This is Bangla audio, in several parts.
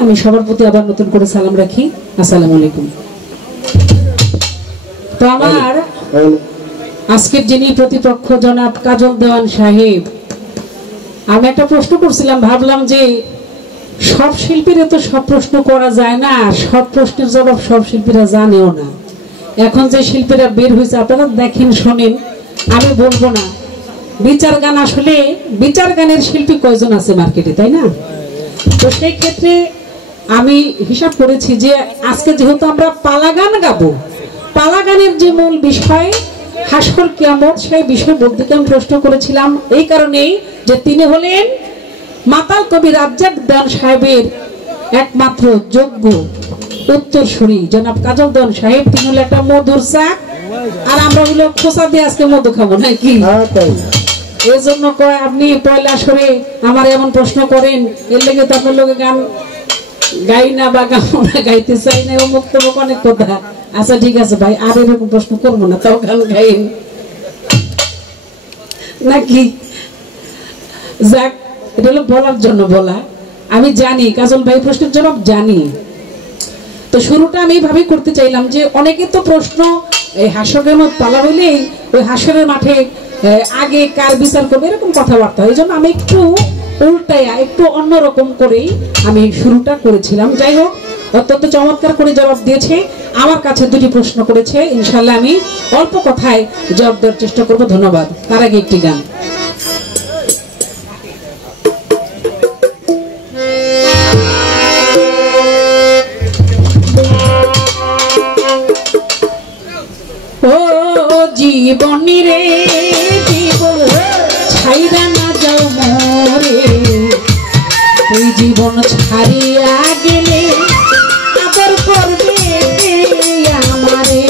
আমি সবার প্রতি আবার নতুন করে সালাম রাখি। আসসালামু আলাইকুম। তো আমার আজকের যিনি প্রতিপক্ষ জনাব কাজল দেওয়ান সাহেব, আমি একটা প্রশ্ন করছিলাম, ভাবলাম যে সব শিল্পীরা তো সব প্রশ্ন করা যায় না, সব প্রশ্নের জবাব সব শিল্পীরা জানেও না। এখন যে শিল্পীরা বের হয়েছে আপনারা দেখেন শোনেন, আমি বলবো না। বিচার গান, আসলে বিচার গানের শিল্পী কয়জন আছে মার্কেটে, তাই না? তো সেই ক্ষেত্রে আমি হিসাব করেছি যে আজকে যেহেতু আমরা পালা গান গাবো, পালা গানের যে মূল বিষয় হাসর কিয়ামত, সেই বিষয় বলতে আমি প্রশ্ন করেছিলাম এই কারণেই যে তিনি হলেন মাতাল কবি রাজ্জাক দেওয়ান সাহেবের একমাত্র যোগ্য উত্তরসূরি জনাব কাজল দেওয়ান সাহেব। তিনি হলো একটা মধুর চাক, আর আমরা হলো খোসা দিয়ে আজকে মধু খাবো নাকি? এই জন্য কয় আপনি পয়লা আসরে আমার এমন প্রশ্ন করেন, এর লেগে তো আপনার লোকে গান গাই না বা গাবো না, গাইতে চাই না, অমুক তমুক অনেক কথা। আচ্ছা ঠিক আছে ভাই, আর এরকম প্রশ্ন করবো না, তাও গান গাইন নাকি? যাক, এটা হলো বলার জন্য বলা। আমি জানি কাজল ভাই প্রশ্নের জবাব জানি। তো শুরুটা আমি এইভাবেই করতে চাইলাম যে অনেকে তো প্রশ্ন এই হাসরের মত পালা হইলেই ওই হাসরের মাঠে আগে কার বিচার করবে এরকম কথাবার্তা, এই জন্য আমি একটু উল্টায়া একটু অন্যরকম করেই আমি শুরুটা করেছিলাম। যাই হোক, অত্যন্ত চমৎকার করে জবাব দিয়েছে। আমার কাছে দুটি প্রশ্ন করেছে, ইনশাল্লাহ আমি অল্প কথায় জবাব দেওয়ার চেষ্টা করব। ধন্যবাদ। তার আগে একটি গান। ও জীবনী রে জীবন ছাইরা না যাও মোরে, তুই জীবন ছাড়িয়া গেলে আদর করবে আমারে,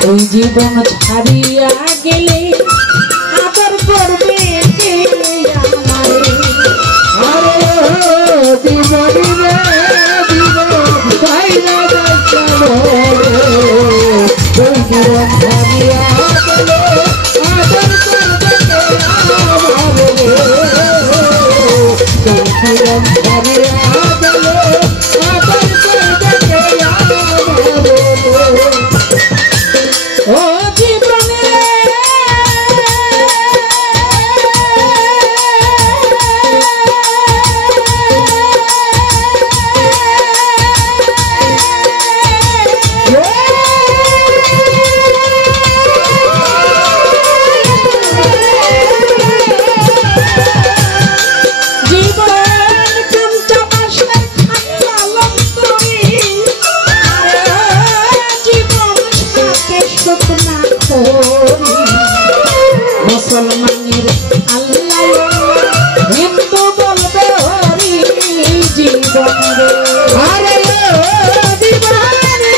তুই জীবন ছাড়িয়া গেলে আদর করবে আমারে। আরে জীবনী রে জীবন ছাইরা যাও মোরে, তুই জীবন ছাড়িয়া গেলে আদর করবে ও জীবনে মুসলমানের আল্লাহ হিন্দু বলবে হরি জীবন রে। আরে জীবন রে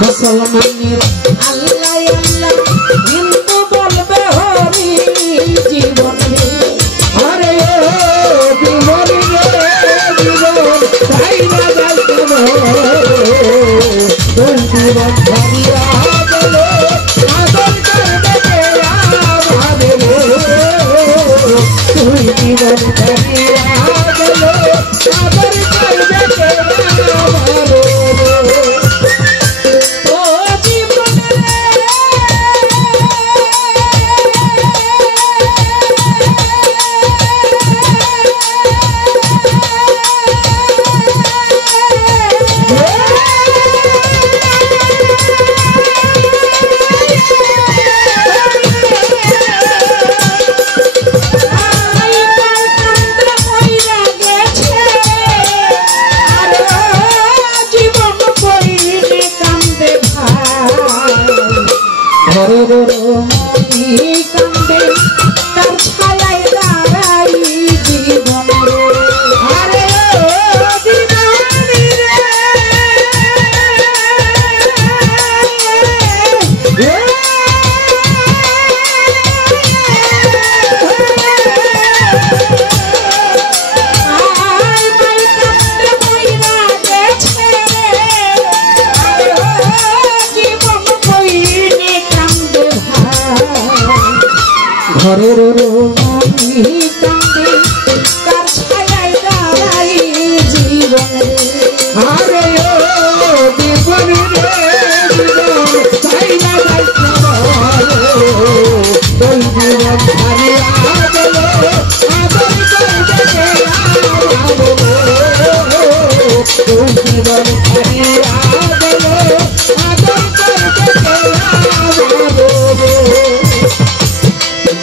মুসলমানের আল্লাহ আল্লাহ হিন্দু বলবে হরি জীবন রে। আরে জীবন রে জীবন ছাইরা যাইতে তোর জীবন ছাড়িয়া গেলে আদর করবে আমারে, তুই জীবন ছাড়িয়া গেলে আদর করবে আমারে।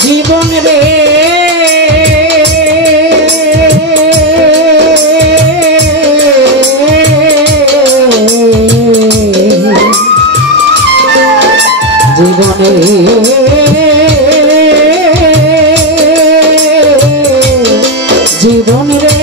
জীবন রে জীবনে জীবন রে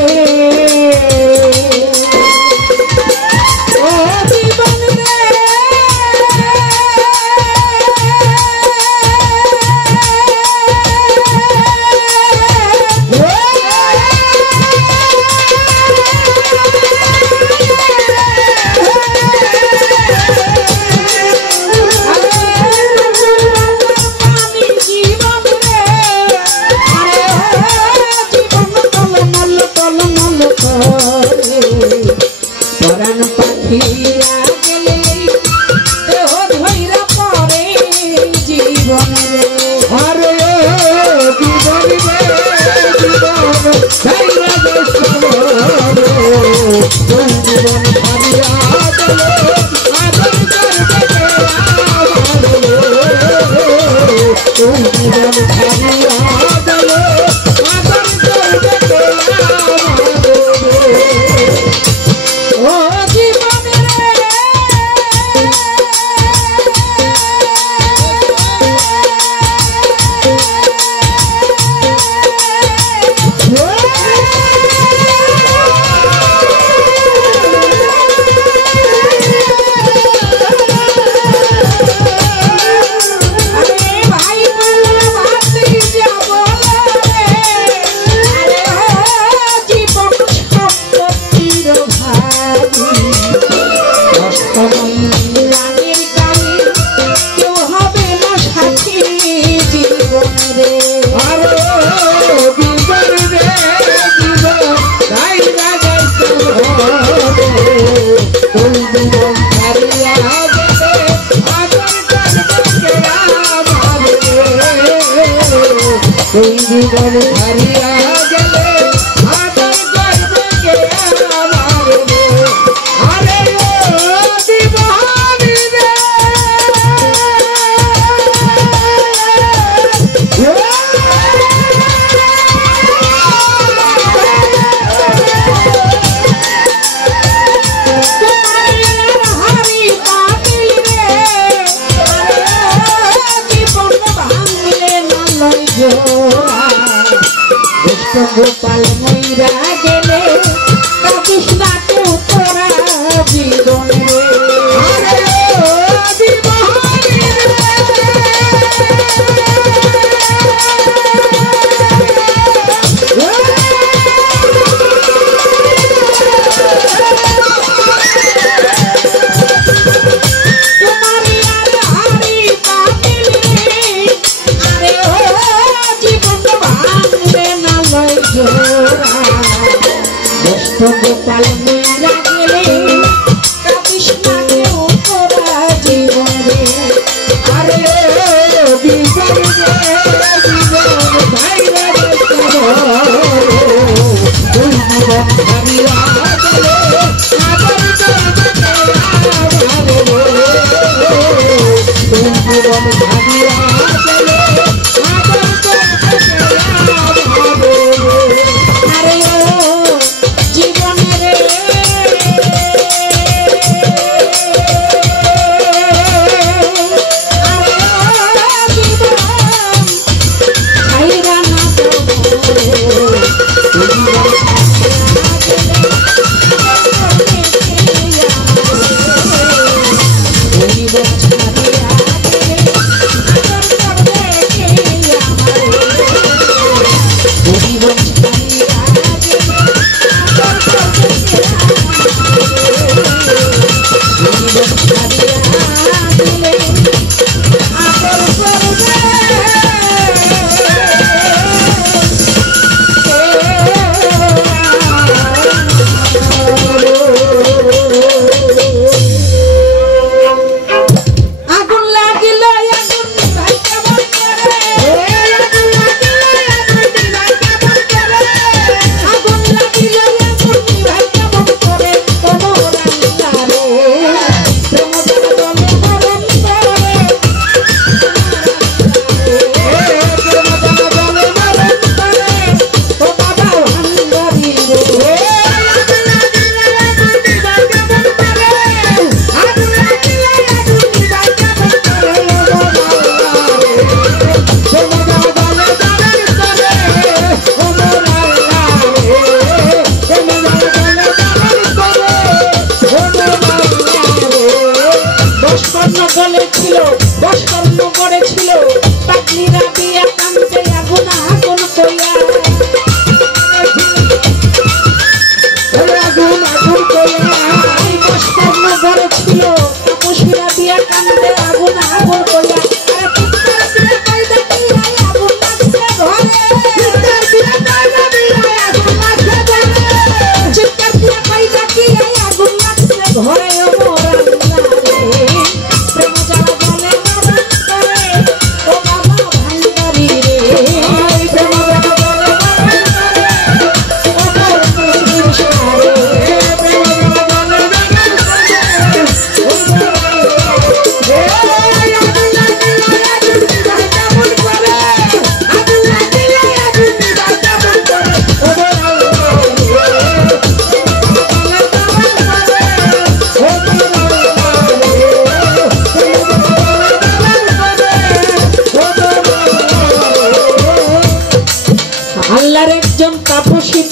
জীবন হারিয়া গেলে আদর করবে কে আমার আরে ও জীবন রে গোপাল মইরা গেলে কৃষ্ণাকে তোরা জীবন গোপাল মইরা গেলে কৃষ্ণাকে তোরা জীবন রে আরে জীবন রে জীবন ভাইরা জীবন হারিয়া গেলে আদর করবে জীবন হারিয়া গেলে আদর করবে আরে জীবন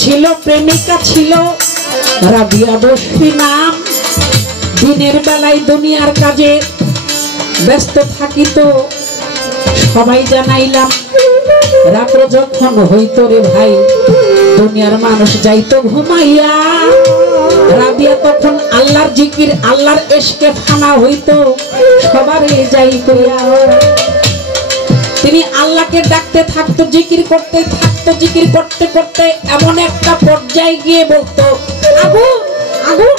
ছিল প্রেমিকা ছিল রাবিয়া বসরি নাম। দিনের বেলায় দুনিয়ার কাজে ব্যস্ত থাকিত সবাই জানাইলাম, রাত্র যখন হইতো রে ভাই দুনিয়ার মানুষ যাইতো ঘুমাইয়া, রাবিয়া তখন আল্লাহর জিকির আল্লাহর এশকে ফানা হইতো সবারই যাই কইয়া। তিনি আল্লাহকে ডাকতে থাকতো, জিকির করতে থাকতো, জিকির করতে করতে এমন একটা পর্যায়ে গিয়ে বলতো, আগুন আগুন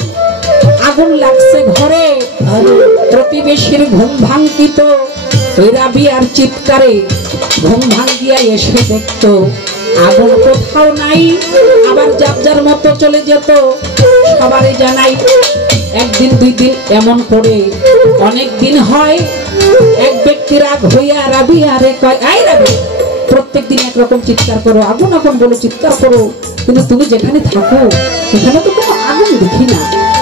আগুন লাগছে ঘরে। প্রতিবেশীর ঘুম ভাঙিত, ওই রাবিয়ার চিৎকারে ঘুম ভাঙ্গিয়া এসে দেখতো আগুন কোথাও নাই, আবার যার যার মতো চলে যেত। সবারই জানাই একদিন দুই দিন এমন করে অনেক দিন হয়। এক ব্যক্তি রাগ হইয়া রাবিয়ারে কয়, আই রাবি প্রত্যেকদিন একরকম চিৎকার করো, আগুন আগুন বলে চিৎকার করো, কিন্তু তুমি যেখানে থাকো সেখানে তো কোনো আগুন দেখি না,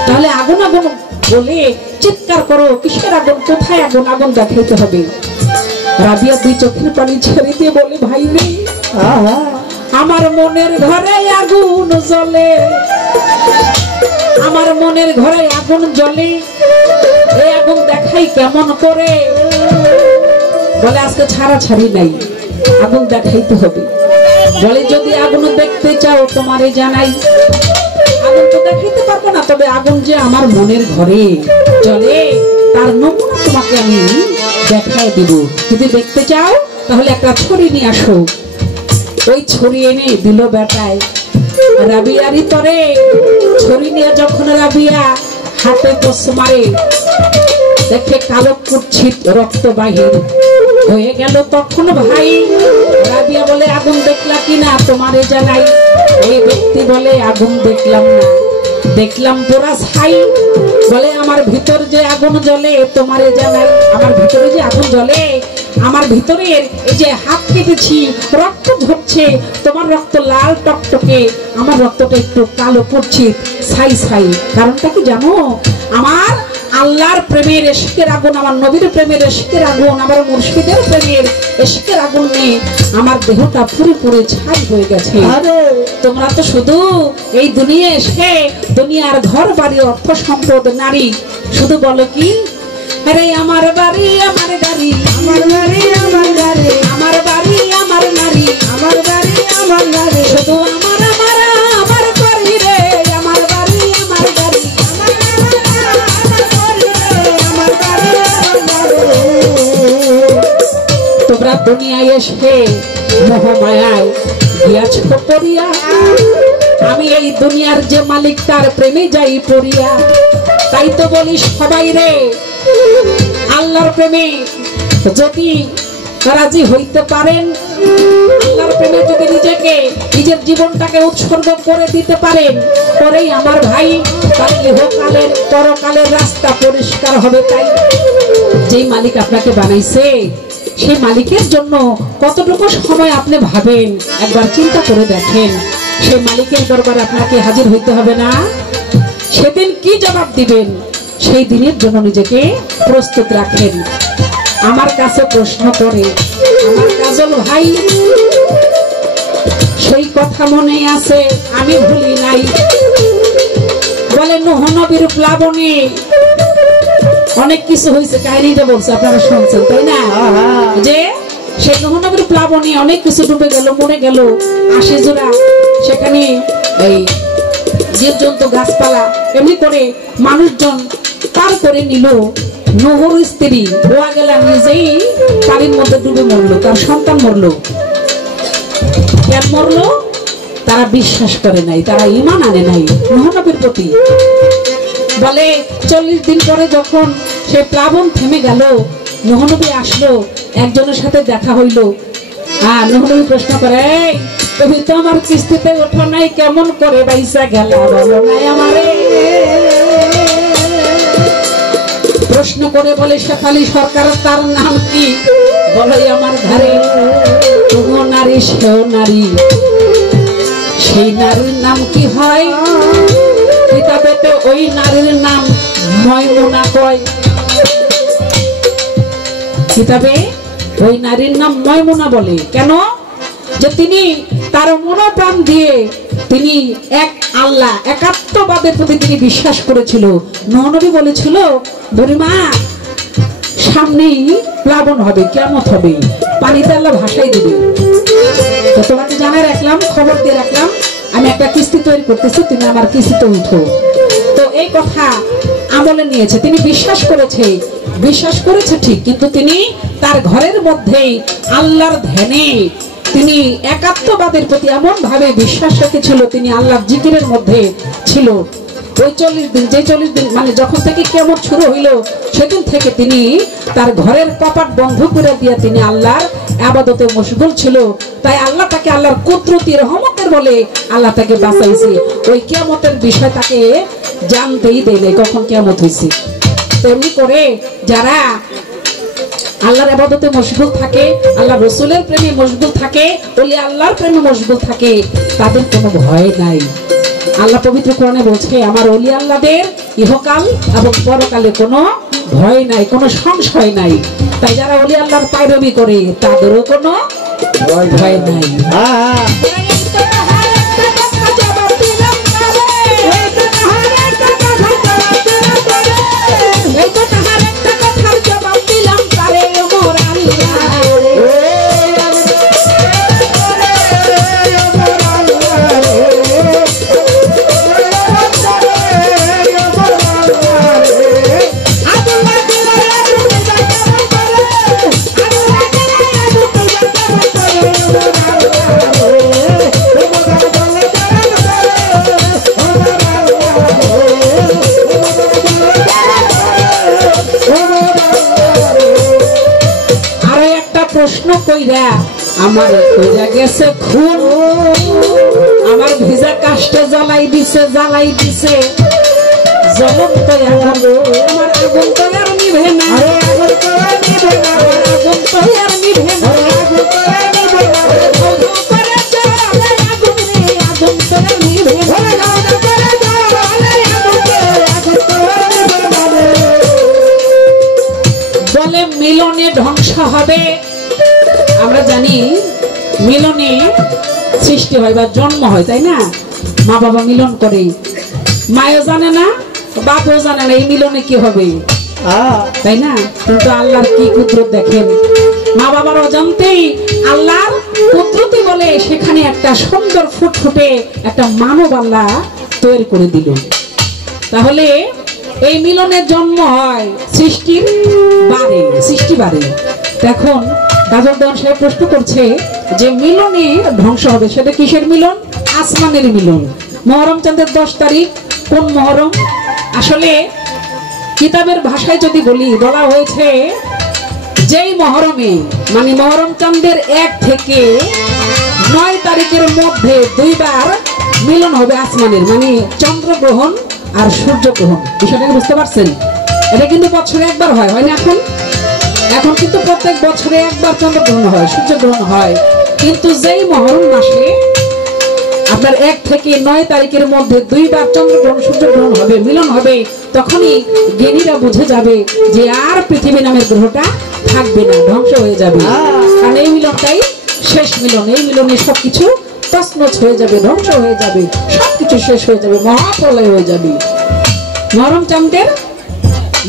তাহলে আগুন আগুন বলে চিৎকার করো, কিসের আগুন, কোথায় আগুন, আগুন দেখাইতে হবে। রাবিয়া দুই চোখের পানি ছেড়ে দিয়ে বলে, ভাই রে আমার মনের ঘরে আগুন জ্বলে, আমার মনের ঘরে আগুন জ্বলে, এই আগুন দেখাই কেমন করে। বলে আজকে ছাড়া ছাড়ি নাই, আগুন দেখাইতে হবে। বলে যদি আগুন দেখতে চাও তোমারে জানাই, আগুন তো দেখাইতে পারবো না, তবে আগুন যে আমার মনের ঘরে জ্বলে তার নমুনা তোমাকে আমি দেখাই দিব। যদি দেখতে চাও তাহলে একটা ছড়ি নিয়ে আসো। ওই ছড়ি এনে দিল বেটায় রাবিয়ারি তরে। ছড়ি নিয়ে যখন রাবিয়া হাতে পোষ মারে, দেখে কালো কুৎসিত রক্ত বাহির হয়ে গেল। তখন ভাই রাবিয়া বলে, আগুন দেখলা কিনা তোমারে জানাই। ওই ব্যক্তি বলে, আগুন দেখলাম না, দেখলাম পুরা ছাই। বলে আমার ভিতর যে আগুন জ্বলে তোমারে জানাই, আমার ভিতরে যে আগুন জ্বলে, আমার ভিতরের এই যে হাত কেটেছি রক্ত ঝরছে, তোমার রক্ত লাল টকটকে, আমার রক্তটা একটু কালো কুৎসিত ছাই ছাই। কারণটা কি জানো? আমার আল্লাহর প্রেমের এশকের আগুন, আমার নবীর প্রেমের এশকের আগুন, আমার মুর্শিদের প্রেমের এশকের আগুন নিয়ে আমার দেহটা পুরো পুরো ছাই হয়ে গেছে। তোমরা তো শুধু এই দুনিয়া এসে দুনিয়ার ঘর বাড়ি অর্থ সম্পদ নারী শুধু বলো কি, আরে আমার বাড়ি আমার গাড়ি, আমার বাড়ি আমার গাড়ি, আমার বাড়ি আমার নারী, আমার বাড়ি আমার নারী, শুধু আমার আমার আমার বাড়ি রে, আমার বাড়ি আমার গাড়ি, আমার বাড়ি আমার গাড়ি। তোমরা দুনিয়ায় এসে মোহমায়ায় গিয়াছ পড়িয়া, আমি এই দুনিয়ার যে মালিক তার প্রেমে যাই পড়িয়া। তাই তো বলি সবাই রে, আল্লাহর প্রেমে যদি রাজি হইতে পারেন, আল্লাহর প্রেমে যদি নিজেকে নিজের জীবনটাকে উৎসর্গ করে দিতে পারেন, পরেই আমার ভাই তার ইহকালের পরকালের রাস্তা পরিষ্কার হবে। তাই যেই মালিক আপনাকে বানাইছে সেই মালিকের জন্য কতটুকু সময় আপনি ভাবেন, একবার চিন্তা করে দেখেন। সেই মালিকের দরবারে আপনাকে হাজির হইতে হবে না? সেদিন কি জবাব দিবেন, সেই দিনের জন্য নিজেকে প্রস্তুত রাখেন। আমার কাছে প্রশ্ন করে আমার কাজল ভাই, সেই কথা মনে আছে আমি ভুলি নাই। বলে নূহ নবীর প্লাবনে অনেক কিছু হয়েছে, কাহিনীটা বলছে আপনারা শুনছেন তাই না? যে সেই নূহ নবীর প্লাবনে অনেক কিছু ডুবে গেল, মরে গেল, আশি জোড়া সেখানে এই জীবজন্তু গাছপালা এমনি করে মানুষজন পার করে নিল। নূহর স্ত্রী বোয়া গেলা নিজেই পানির মধ্যে ডুবে মরলো, তার সন্তান মরলো। কেন মরলো? তারা বিশ্বাস করে নাই, তারা ঈমান আনে নাই নূহ নবীর প্রতি। বলে 40 দিন পরে যখন সে প্লাবন থেমে গেল, নূহ নবী আসলো, একজনের সাথে দেখা হইল। নূহ নবী প্রশ্ন করে, তুমি তো আমার কিস্তিতে ওঠো নাই, কেমন করে বাইসা গেলা বলো নাই আমারে? প্রশ্ন করে বলে, শেফালি সরকার তার নাম কি? বলে আমার ঘরে তুমিও নারী সেও নারী, সেই নারীর নাম কি হয়? কিতাবেতে ওই নারীর নাম ময়মুনা কয়। কিতাবে ওই নারীর নাম ময়মুনা বলে। কেন? যে তিনি তার মনোপ্রাণ দিয়ে তিনি এক আল্লাহ একাত্মবাদের প্রতি তিনি বিশ্বাস করেছিল। নূহ নবী বলেছিল, বুড়িমা সামনেই প্লাবন হবে, কিয়ামত হবে, পানিতে আল্লাহ ভাসাই দিবে। তো তোমাকে জানাই রাখলাম, খবর দিয়ে রাখলাম, আমি একটা কিস্তি তৈরি করতেছি, তুমি আমার কিস্তিতে উঠো। তো এই কথা আমলে নিয়েছে, তিনি বিশ্বাস করেছে ঠিক, কিন্তু তিনি তার ঘরের মধ্যেই আল্লাহর ধ্যানে তিনি একাত্মবাদের প্রতি এমন ভাবে বিশ্বাস রেখেছিল, তিনি আল্লাহর জিকিরের মধ্যে ছিল। ওই 40 দিন, যে 40 দিন মানে যখন থেকে কিয়ামত শুরু হইল, সেদিন থেকে তিনি তার ঘরের কপাট বন্ধ করে দিয়ে তিনি আল্লাহর ইবাদতে মশগুল ছিল। তাই আল্লাহ তাকে আল্লাহর কুদরতি রহমতের বলে আল্লাহ তাকে বাঁচাইছে। ওই কিয়ামতের বিষয় তাকে জানতেই দেয়নি কখন কিয়ামত হয়েছে। তেমনি করে যারা আল্লাহর ইবাদতে মশগুল থাকে, আল্লাহ রাসূলের প্রেমে মশগুল থাকে, ওলি আল্লাহর প্রেমে মশগুল থাকে, তাদের কোনো ভয় নাই। আল্লাহ পবিত্র কোরআনে বলছে, আমার ওলি আল্লাহদের ইহকাল এবং পরকালে কোনো ভয় নাই, কোনো সংশয় নাই। তাই যারা ওলি আল্লাহর পায়রবি করে তাদেরও কোনো ভয় নাই। প্রশ্ন কইরা আমার কইরা গেছে খুন, আমার ভিজা কাষ্টে জ্বালাই দিছে জ্বলন্ত আমার আগুন তো আর নিভে না, আগুন তো আর নিভে না। বলে মিলনে ধ্বংস হবে। আমরা জানি মিলনে সৃষ্টি হয় বা জন্ম হয়, তাই না? মা বাবা মিলন করে, মায়ও জানে না, বাপও জানে না এই মিলনে কি হবে, তাই না? কিন্তু আল্লাহর কি কুদরত দেখেন, মা বাবার অজান্তেই আল্লাহর কুদরতি বলে সেখানে একটা সুন্দর ফুটফুটে একটা মানব আল্লাহ তৈরি করে দিল। তাহলে এই মিলনের জন্ম হয় সৃষ্টি বাড়ে। এখন কাজল দেওয়ান সাহেব প্রশ্ন করছে যে মিলনে ধ্বংস হবে, সেটা কিসের মিলন? আসমানের মিলন। মহরম চাঁদের 10 তারিখ কোন মহরম? আসলে কিতাবের ভাষায় যদি বলা হয়েছে যেই মহরমে মানে মহরম চাঁদের 1 থেকে 9 তারিখের মধ্যে 2 বার মিলন হবে আসমানের, মানে চন্দ্রগ্রহণ আর সূর্যগ্রহণ। বিষয়টা বুঝতে পারছেন? এটা কিন্তু বছরে একবার হয় না? এখন কিন্তু প্রত্যেক বছরে একবার চন্দ্রগ্রহণ হয়, সূর্যগ্রহণ হয়। কিন্তু যেই মহরম মাসে আপনার 1 থেকে 9 তারিখের মধ্যে 2 বার চন্দ্রগ্রহণ সূর্যগ্রহণ হবে, মিলন হবে, তখনই জ্ঞানীরা বুঝে যাবে যে আর পৃথিবী নামের গ্রহটা থাকবে না, ধ্বংস হয়ে যাবে। কারণ এই মিলনটাই শেষ মিলন। এই মিলনে সবকিছু তছনছ হয়ে যাবে, ধ্বংস হয়ে যাবে, সবকিছু শেষ হয়ে যাবে, মহাপ্রলয় হয়ে যাবে। মহরম চাঁদের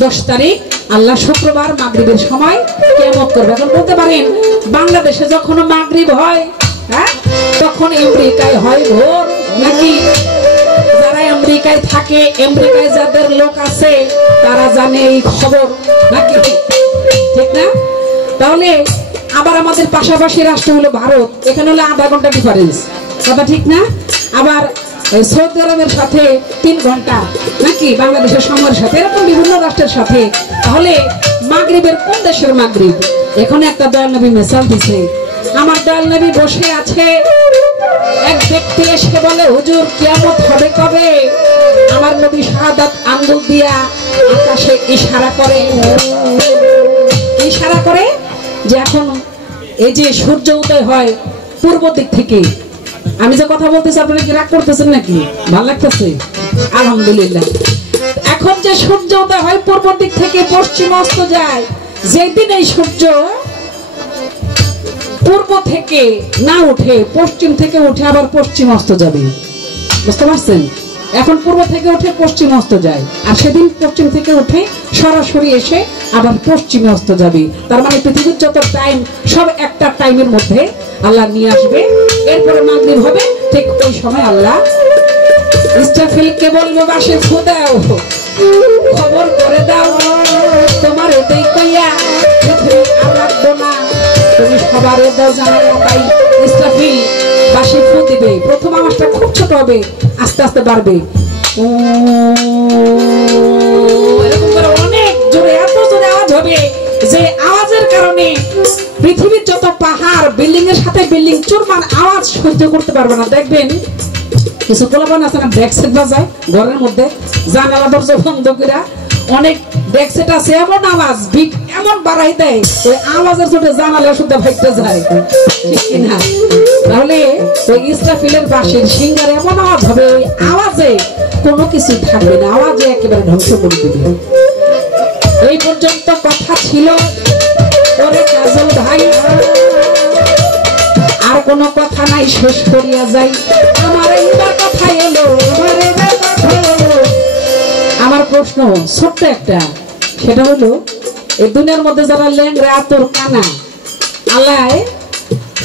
10 তারিখ আল্লাহ শুক্রবার মাগরিবের সময় কিয়ামত করবে। এখন বলতে পারেন বাংলাদেশে যখন মাগরিব হয়, হ্যাঁ, তখন আমেরিকায় হয় ভোর নাকি? যারা আমেরিকায় থাকে, আমেরিকায় যাদের লোক আছে তারা জানে এই খবর নাকি, ঠিক না? তাহলে আবার আমাদের পাশাপাশি রাষ্ট্র হলো ভারত, এখানে হলো আধা ঘন্টা ডিফারেন্স, কথা ঠিক না? আবার সৌদি আরবের সাথে 3 ঘন্টা নাকি বাংলাদেশের সময়ের সাথে, এরকম বিভিন্ন রাষ্ট্রের সাথে। তাহলে মাগরিবের কোন দেশের মাগরিব? এখানে একটা দয়াল নবী মিসাল দিছে। আমার দয়াল নবী বসে আছে, এক ব্যক্তি এসে বলে, হুজুর কিয়ামত হবে কবে? আমার নবী শাহাদাত আঙ্গুল দিয়া আকাশে ইশারা করে যে এখন এই যে সূর্য উদয় হয় পূর্ব দিক থেকে। আমি যে কথা বলতেছি আপনারা কি রাগ করতেছেন নাকি? ভালো লাগতেছে? আলহামদুলিল্লাহ। এখন যে সূর্য উদয় হয় পূর্ব দিক থেকে পশ্চিম অস্ত যায়, যেদিন এই সূর্য পূর্ব থেকে না উঠে পশ্চিম থেকে উঠে আবার পশ্চিম অস্ত যাবে, বুঝতে পারছেন? এখন পূর্ব থেকে উঠে পশ্চিমে অস্ত যায়, আর সেদিন পশ্চিম থেকে উঠে সরাসরি এসে আবার পশ্চিমে অস্ত যাবে। তার মানে পৃথিবীর যত টাইম সব একটা টাইমের মধ্যে আল্লাহ নিয়ে আসবে। এরপরে মাগরিব হবে, ঠিক ওই সময় আল্লাহ ইসরাফিলকে বলবে বাঁশি ফু দাও, খবর করে দাও তোমার এটাই কইয়া পৃথিবী আর রাখবো না, তুমি সবার দাও জানানো। তাই ইসরাফিল বাঁশি ফু দিবে। প্রথম আওয়াজটা খুব ছোট হবে, আস্তে আস্তে বাড়বে, এরকম করে অনেক জোরে, এত জোরে আওয়াজ হবে যে আওয়াজের কারণে পৃথিবীর যত পাহাড়, বিল্ডিং এর সাথে বিল্ডিং চুরমার আওয়াজ সহ্য করতে পারবে না। দেখবেন কিছু পোলাপান আছে না, ব্যাক সেট বাজায় ঘরের মধ্যে, জানালা দরজা বন্ধ করে অনেক ব্যাক সেট আছে, এমন আওয়াজ বিট এমন বাড়াই দেয় ওই আওয়াজের চোটে জানালা শুদ্ধ ভাইতে যায়, ঠিক কিনা? তাহলে ওই ইসরাফিলের বাঁশির সিঙ্গার এমন আওয়াজ হবে, ওই আওয়াজে কোনো কিছু থাকবে না, আওয়াজে একেবারে ধ্বংস করে দিবে। এই পর্যন্ত কথা ছিল। ওরে কাজল ভাই, আর কোনো কথা নাই, শেষ করিয়া যাই। আমার এইবার কথা এলো, আমার প্রশ্ন ছোট্ট একটা, সেটা হলো এই দুনিয়ার মধ্যে যারা ল্যাংড়া আতর কানা, আল্লাহ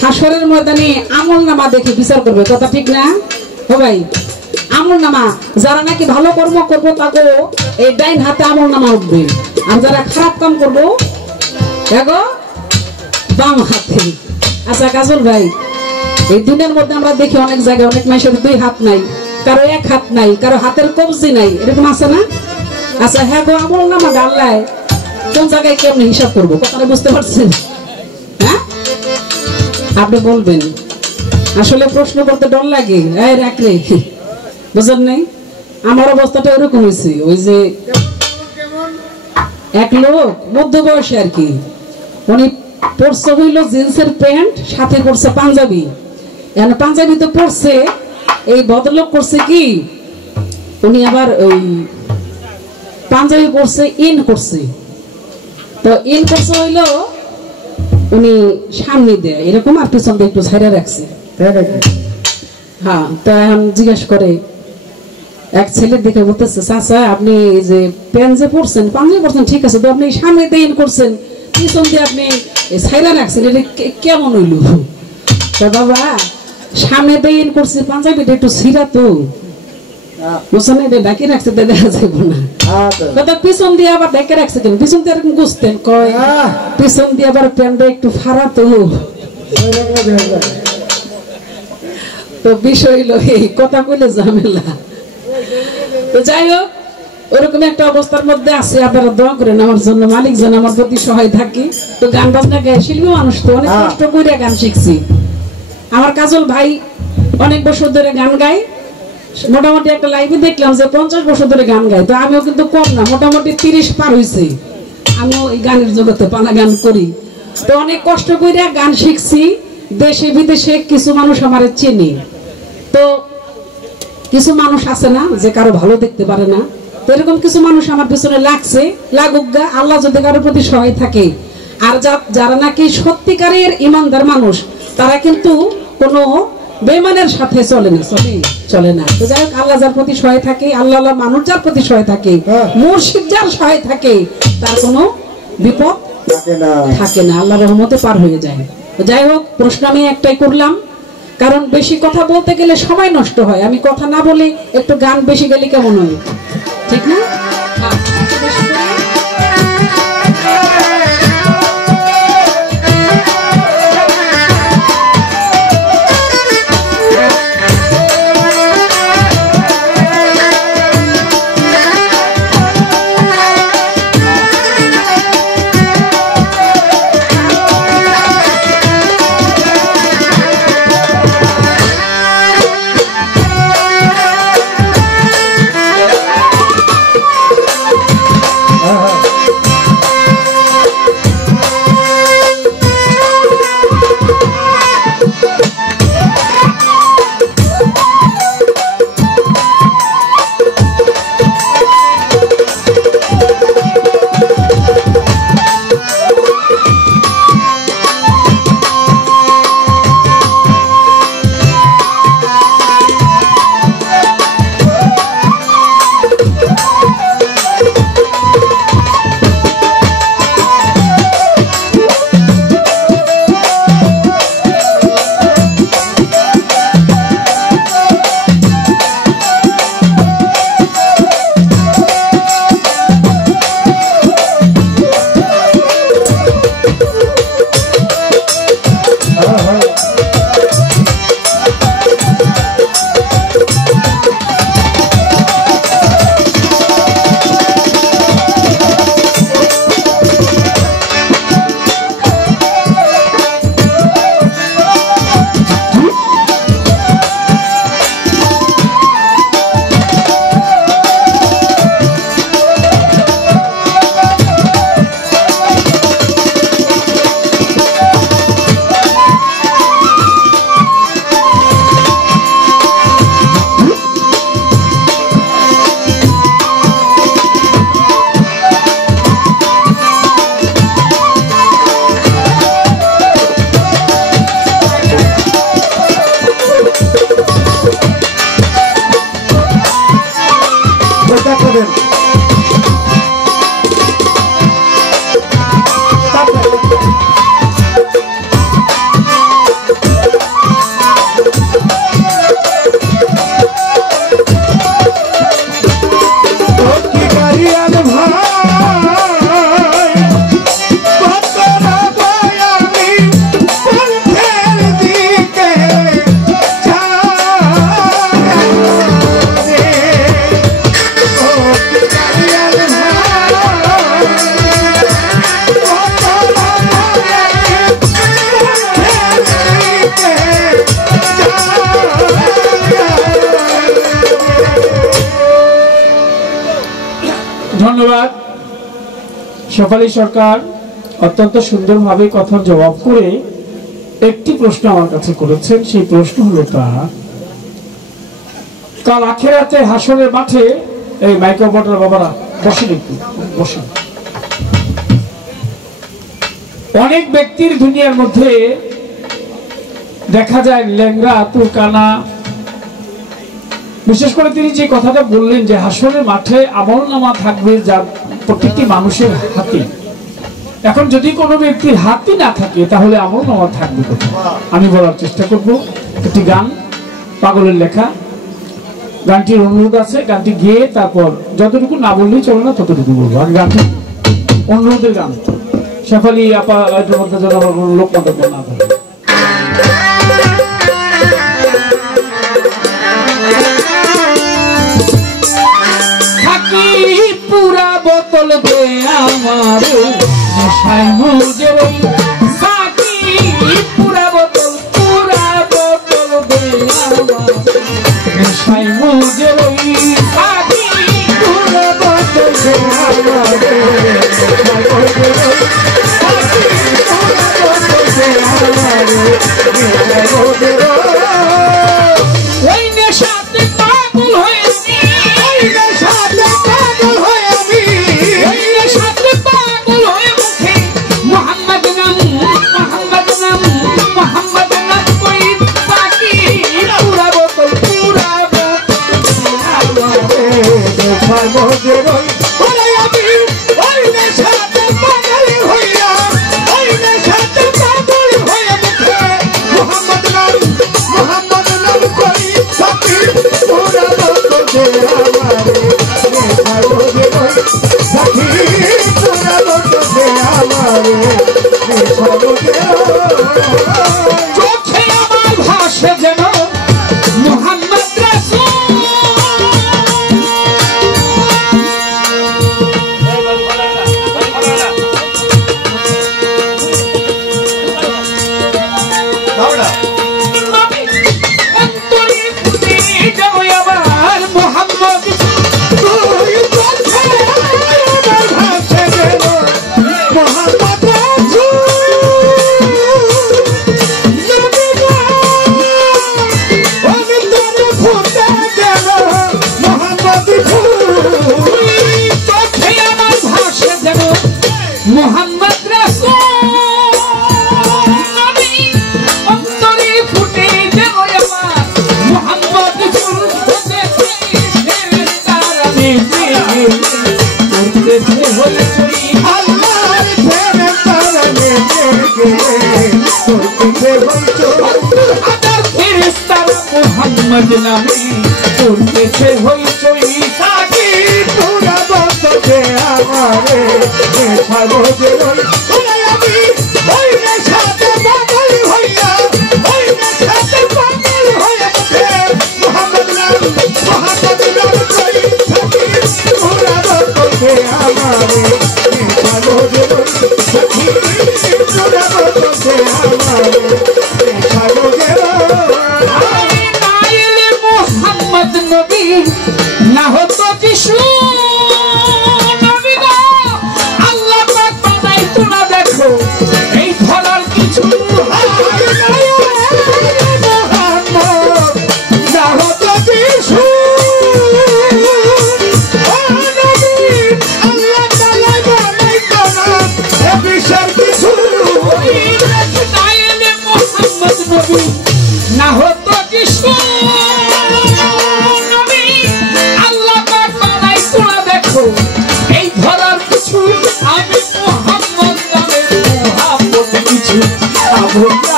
হাসরের ময়দানে আমল নামা দেখে বিচার করবে, কথা ঠিক না? ও ভাই, আমল নামা যারা নাকি ভালো কর্ম করবো তাকে এই ডাইন হাতে আমল নামা উঠবে, আর যারা খারাপ কাম করবো দেখো বাম হাতে। আচ্ছা কাজল ভাই, এই দিনের মধ্যে আমরা দেখি অনেক জায়গায় অনেক মানুষের দুই হাত নাই, কারো এক হাত নাই, কারো হাতের কবজি নাই, এরকম আছে না? আচ্ছা হ্যাঁ গো, আমল নামা গাল্লায় কোন জায়গায় কেমনি হিসাব করবো, কথাটা বুঝতে পারছেন? হ্যাঁ আপনি বলবেন, আসলে প্রশ্ন করতে ডর লাগে, রাখলে বুঝলেন নাই? আমার অবস্থাটা এরকম হয়েছে, ওই যে এক লোক মধ্য বয়সে আর কি, উনি পরছে হইল জিন্সের প্যান্ট, সাথে পরছে পাঞ্জাবি। এখন পাঞ্জাবি তো পরছে, এই ভদ্রলোক করছে কি, উনি আবার ওই পাঞ্জাবি পরছে ইন করছে, তো ইন করছে হইল উনি সামনে দেয় এরকম, আর পিছন দিয়ে একটু ছাইড়া রাখছে। হ্যাঁ, তো এখন জিজ্ঞাসা করে এক ছেলের দিকে বলতেছে, চাচা আপনি যে প্যান্ট যে পরছেন, পাঞ্জাবি পরছেন ঠিক আছে, তো আপনি সামনে দিয়ে ইন করছেন, পিছন দিয়ে আপনি ছাইড়া রাখছেন, এটা কেমন হইল? তো বাবা সামনে দিয়ে ইন করছি, পাঞ্জাবিটা একটু ছিঁড়া তো বুঝছেন, এটা ডাকি রাখছে, দেখা যাবো না। কথা পিছন দিয়ে আবার ডেকে রাখছে কেন? পিছন দিয়ে এরকম গুছতেন, কয় পিছন দিয়ে আবার প্যান্টটা একটু ফাড়া তো। তো বিষয় হইলো এই, কথা কইলে ঝামেলা। তো যাই হোক, ওরকম একটা অবস্থার মধ্যে আছে, আপনারা দোয়া করেন আমার জন্য, মালিক যেন আমার প্রতি সহায় থাকে। তো গান বাজনা গায়ে শিল্পী মানুষ, তো অনেক কষ্ট করে গান শিখছি। আমার কাজল ভাই অনেক বছর ধরে গান গায়, মোটামুটি একটা লাইভে দেখলাম যে 50 বছর ধরে গান গায়, তো আমিও কিন্তু কম না, মোটামুটি 30 পার হয়েছে, আমিও এই গানের জগতে পানা গান করি। তো অনেক কষ্ট করে গান শিখছি, দেশে বিদেশে কিছু মানুষ আমার চেনে। তো কিছু মানুষ আছে না যে কারো ভালো দেখতে পারে না, তো এরকম কিছু মানুষ আমার পিছনে লাগছে, লাগুক গা, আল্লাহ যদি কারোর প্রতি সহায় থাকে। আর যারা নাকি সত্যিকারের ইমানদার মানুষ, তারা কিন্তু কোনো বেঈমানের সাথে চলে না, চলে না। তো যাই হোক, আল্লাহ যার প্রতি সহায় থাকে, আল্লাহ মানুষ যার প্রতি সহায় থাকে, মুর্শিদ যার সহায় থাকে, তার কোনো বিপদ থাকে না, আল্লাহর রহমতে পার হয়ে যায়। তো যাই হোক, প্রশ্ন আমি একটাই করলাম, কারণ বেশি কথা বলতে গেলে সময় নষ্ট হয়, আমি কথা না বলে একটু গান বেশি গেলে কেমন হয়, ঠিক না? ধন্যবাদ। শেফালী সরকার অত্যন্ত সুন্দরভাবে কথার জবাব করে একটি প্রশ্ন আমার কাছে করেছেন। সেই প্রশ্ন হলো কাল আখিরাতে হাসরের মাঠে, এই মাইক্রো অপারেটর বাবারা বসেন, একটু বসেন। অনেক ব্যক্তির দুনিয়ার মধ্যে দেখা যায় ল্যাংড়া তুরকানা, বিশেষ করে তিনি যে কথাটা বললেন যে হাসরের মাঠে আমলনামা থাকবে যা প্রত্যেকটি মানুষের হাতে। এখন যদি কোনো ব্যক্তির হাতই না থাকে তাহলে আমলনামা থাকবে কোথায়? আমি বলার চেষ্টা করব একটি গান, পাগলের লেখা। গানটির অনুরোধ আছে, গানটি গেয়ে তারপর যতটুকু না বললেই চলো না ততটুকু বলবো। আর গানটি অনুরোধের গান, শেফালী আপা এটার মধ্যে যেন আমার কোনো লোক মন্তব্য না থাকে। পুরা বোতল দে আমার নেশায় মজে রই, সাকি পুরা বোতল দে আমার নেশায় মজে রই, সাকি পুরা বোতল দে আমার নেশায় মজে রই, সাকি পুরা বোতল দে আমার নেশায় মজে রই। ওই নেশাতে পাগল হয়েছি, ওই নেশাতে পাগল হয়ে আমি, ওই নেশাতে পাগল হয়ে মুখে মোহাম্মদ নাম, মোহাম্মদ নাম, মোহাম্মদ নাম কই বাকি পুরা বোতল নেশার মধ্যে রই। ওরে আমি ওই নেশাতে পাগল হইয়া, ওই নেশাতে পাগল হয়ে মুখে মোহাম্মদ নাম, মোহাম্মদ নাম কই বাকি পুরা বোতল আমার নেশার মধ্যে রই, বাকি পুরা বোতল আমার নেশার মধ্যে রই। চোখে আমার ভাসে যেন মোহাম্মদ রাসূল, মোহাম্মদ রাসূল নবী অন্তরে ফুটে যেন আমার মোহাম্মদ রাসূল কারণে করতেছে হলে চুরি আল্লাহর প্রেমের কারণে করতেছে হলে চুরি আদার ফেরেশতারা মোহাম্মদ নামে করতেছে হলে চুরি সাকি পুরা বসতে আমারে নেশার মধ্যে রই। ওরে আমি ওই নেশাতে পাগল হইয়া,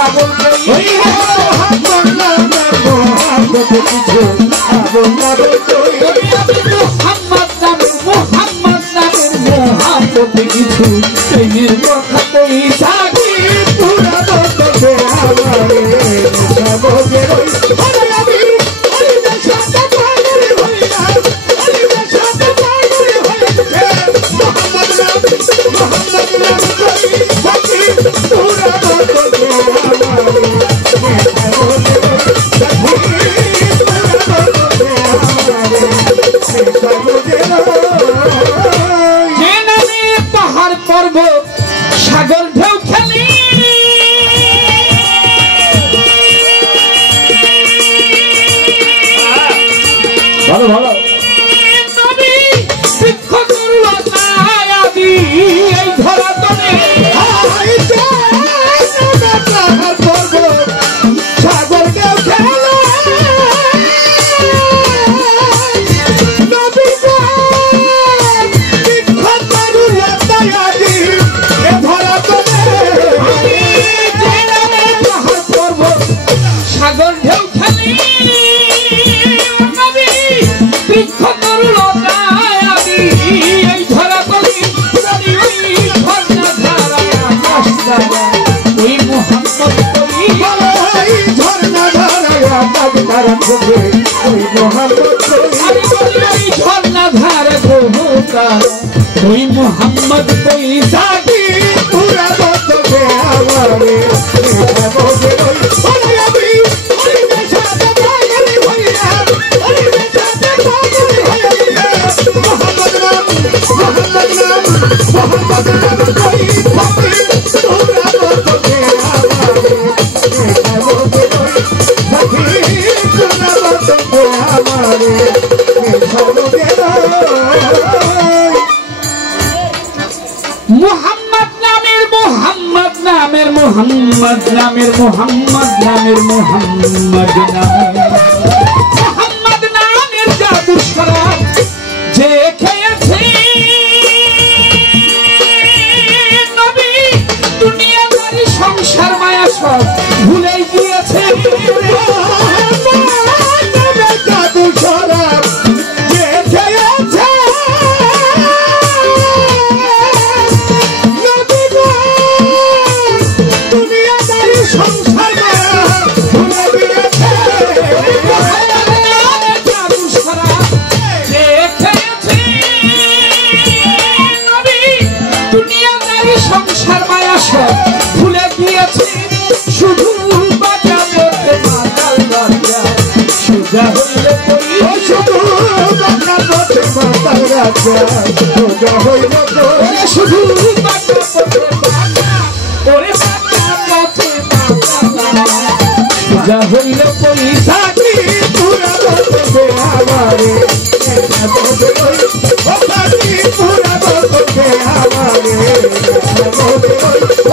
পাগল কই মোহাম্মদ নামের মোহাম্মদ কিছু পাগল পাগল কই মোহাম্মদ নামের মোহাম্মদ কিছু প্রেমের কথা কই থাকি পুরা বদলে আমারে সবগে রই আমি ওই দেশে পাগল হইলা ওই দেশে পাগল হইছে মোহাম্মদ নাম কই থাকি পুরা বদলে আমারে যে নামে পাহাড় পর্বত সাগর ঢেউ খেলি ভালো ভালো নবী বৃক্ষ দুর্লতা আদি এই ধরা তনে সাগর কেউ খেলা নবী ধরা পাহাড় পর্বত সাগর ঢেউ খেলি নবী বৃক্ষ দুর্লতা আদি এই ধরা তনে ওই ঝর্ণা ধারা আকাশ ধারা ওই মোহাম্মদ কই ঝর্ণা ধারা তারা ওই মোহাম্মদ আমি বলি ওই ঝর্ণা ধারা গোহতা ওই মোহাম্মদ কই সাথী পুরা বদলে আমারে বদলে ওই আমি ওই দেশে পাগল হইয়া ওই দেশে পাগল হইয়া মোহাম্মদ নাম কই থাকি পুরা বদলে আমারে বদলে সাথী পুরা বদলে আমারে বদলে মোহাম্মদ নামের মোহাম্মদ নামের জাদু শরাব যে খেয়েছে নবী দুনিয়াদারি সংসার মায়া সব ভুলে গিয়েছে জাদু শরাব যে খেয়েছে নবী গো দুনিয়াদারি সংসার ভুলে গিয়েছে জাদু শরাব যে খেয়েছে নবী দুনিয়াদারি সংসার মায়া সব ভুলে গিয়েছে শুধু বাজা বলতে মাতাল রাজা সোজা হইলে কই শুধু বাংলা পথে মাতাল রাজা সোজা হইল তো শুধু বাজা বলতে ওরে বাজা পথে মাতাল সোজা হইলে কই সাথী পুরা বদলে আমারে বদলে ও সাথী পুরা বদলে আমারে বদলে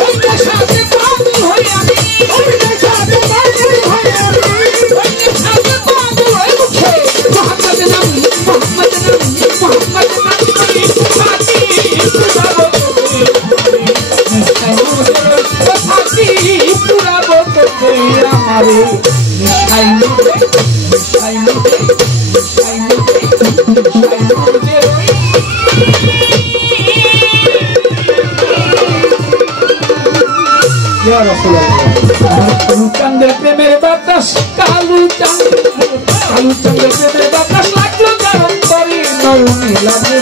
ওই দেশে পাগল হই আমি ওই দেশে পাগল হই আমি ওই দেশে পাগল হই মুখে মোহাম্মদ নাম করি সাথী পুরা বদলে সাথী পুরা বদলে আমারে চাঁদের প্রেমের বাতাস কালু চাঁদের প্রেমের বাতাস লাগলো কারণ করি নয়নে লাগে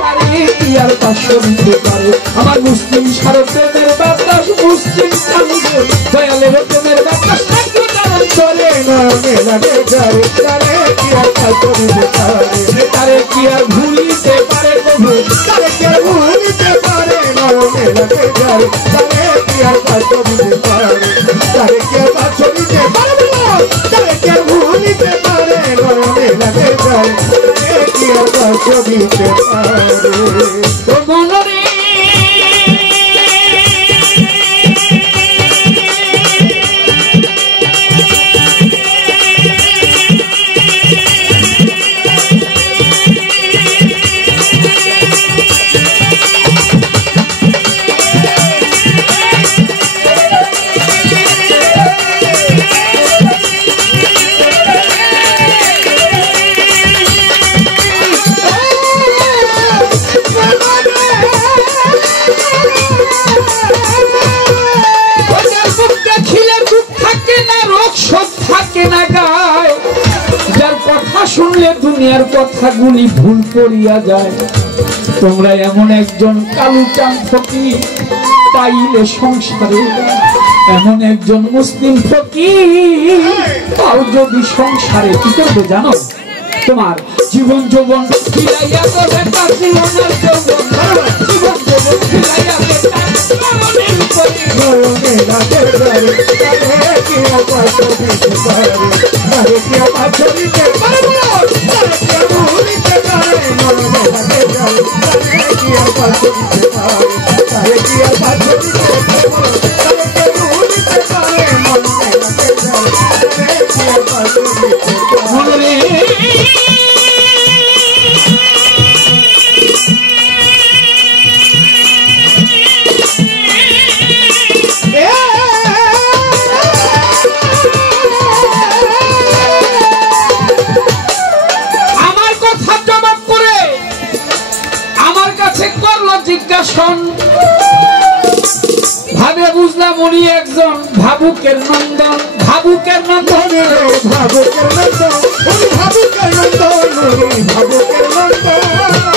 পারে কি আর পাশে দিতে পারে আমার মুসলিম সারা প্রেমের বাতাস মুসলিম চাঁদের দয়ালের প্রেমের বাতাস লাগলো কারণ করে লাগে যারে তারে কি আর করিতে পারে তারে কি আর ভুলিতে পারে কবু তারে কি আর ভুলিতে পারে মনে লাগে যারে তারে কি আর করিতে পারে তারে কি আর করিতে পারে তারে কি আর ভুলিতে পারে মনে লাগে যারে তারে কি আর করিতে পারে তো মনরে শুনলে দুনিয়ার কথাগুলি ভুল করিয়া যায়। তোমরা এমন একজন কালুচাঁদ ফকির পাইলে সংসারে, এমন একজন মুসলিম ফকির পাও যদি সংসারে, কি করবে জানো? তোমার জীবন যৌবন ফিরাইয়া দেবে তার জীবনের যৌবন, জীবন যৌবন ফিরাইয়া দেবে তার জীবনের পরে। নয়নে লাগে যারে তারে কি পাশো দিতে পারে, তারে কি পাশো দিতে পারে, তারে কি ভুলিতে পারে। নয়নে লাগে যারে তারে কি পাশো দিতে পারে, তারে কি পাশো দিতে পারে, তারে কি ভুলিতে পারে। নয়নে লাগে যারে তারে কি পাশো দিতে পারে। ভাবে বুঝলাম উনি একজন ভাবুকের নন্দন, ভাবুকের নন্দন, ভাবুকের নন্দন, উনি ভাবুকের নন্দন, উনি ভাবুকের নন্দন।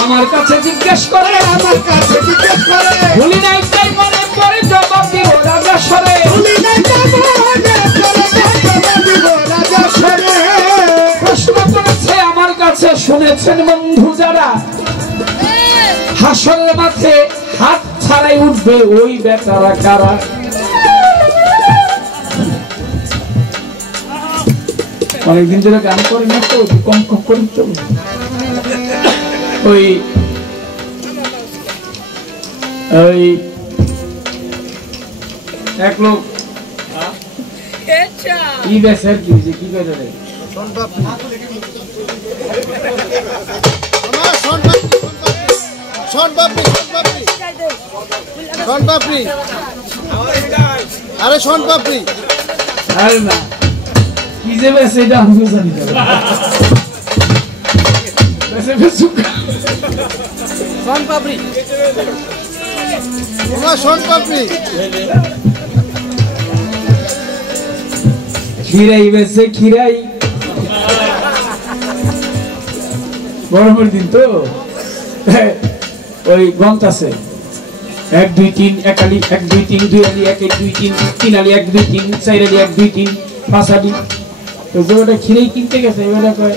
আমার কাছে জিজ্ঞেস করে, আমার কাছে জিজ্ঞেস করে, ভুলি নাই তাই মনে পড়ে জবাব দিব রাজা সরে, ভুলি নাই তাই মনে পড়ে জবাব দিব রাজা সরে। প্রশ্ন করেছে আমার কাছে, শুনেছেন বন্ধু যারা, হাসরের মাঠে হাত ছাড়াই উঠবে ওই বেচারা কারা? অনেকদিন ধরে গান করি না তো, কম কম করি তো। ওই ওই এক লোক ই বেচার কি কি করে রে, আরে শোন পাপড়ি, আরে না কি যে বেশ এটা আমি জানি না, শোন পাপড়ি, শোন পাপড়ি, খিরাই বেছে খিরাই, গরমের দিন তো ওই গন্ত আছে 1 2 3 1 আলি 1 2 3 2 আলি 1 2 3 3 আলি 1 2 3 4 আলি 1 2 3 5 আলি। তো যেটা খিরাই কিনতে গেছে এবারে কয়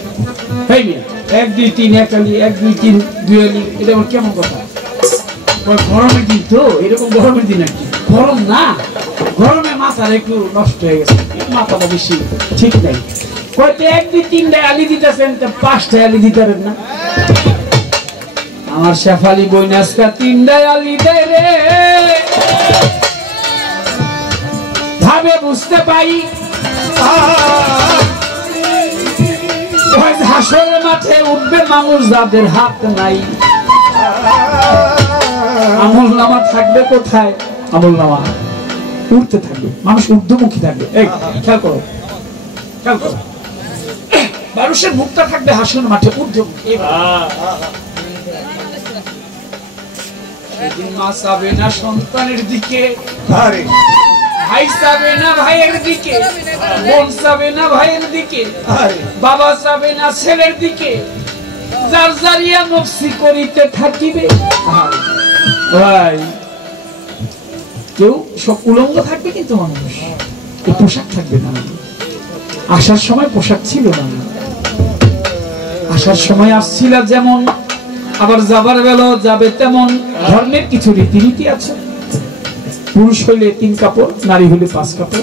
হেই মিয়া 1 2 3 1 আলি 1 2 3 2 আলি, এটা আমার কেমন কথা? গরমের দিন তো, এরকম গরমের দিন আর কি, গরম না, গরমে মাথার একটু নষ্ট হয়ে গেছে, মাথাটা বেশি ঠিক নাই। কয়টা 1 2 3 আলি দিতেছেন, 5টা আলি দিতে পারেন না? আমার শেফালি বইনাসকা 3টা আলি দেয় রে, ভাবে বুঝতে পাই হাসরের মাঠে উঠবে মানুষ যাদের হাত নাই। আমল নামা থাকবে কোথায়? আমল নামা উঠতে থাকবে, মানুষ ঊর্ধ্বমুখী থাকবে। এই খেয়াল করো, খেয়াল করো, মানুষের মুখটা থাকবে হাসরের মাঠে ঊর্ধ্বমুখী। মা চাবে না সন্তানের দিকে, ভাই চাবে না ভাইয়ের দিকে, বোন চাবে না ভাইয়ের দিকে, বাবা চাবে না ছেলের দিকে, যার জারিয়া নফসি করিতে থাকিবে। ভাই কেউ সব উলঙ্গ থাকবে, কিন্তু মানুষ পোশাক থাকবে না। আসার সময় পোশাক ছিল না, আসার সময় আসছিল যেমন, আবার যাবার বেলা যাবে তেমন। ধর্মের কিছু রীতিনীতি আছে, পুরুষ হইলে 3 কাপড়, নারী হইলে 5 কাপড়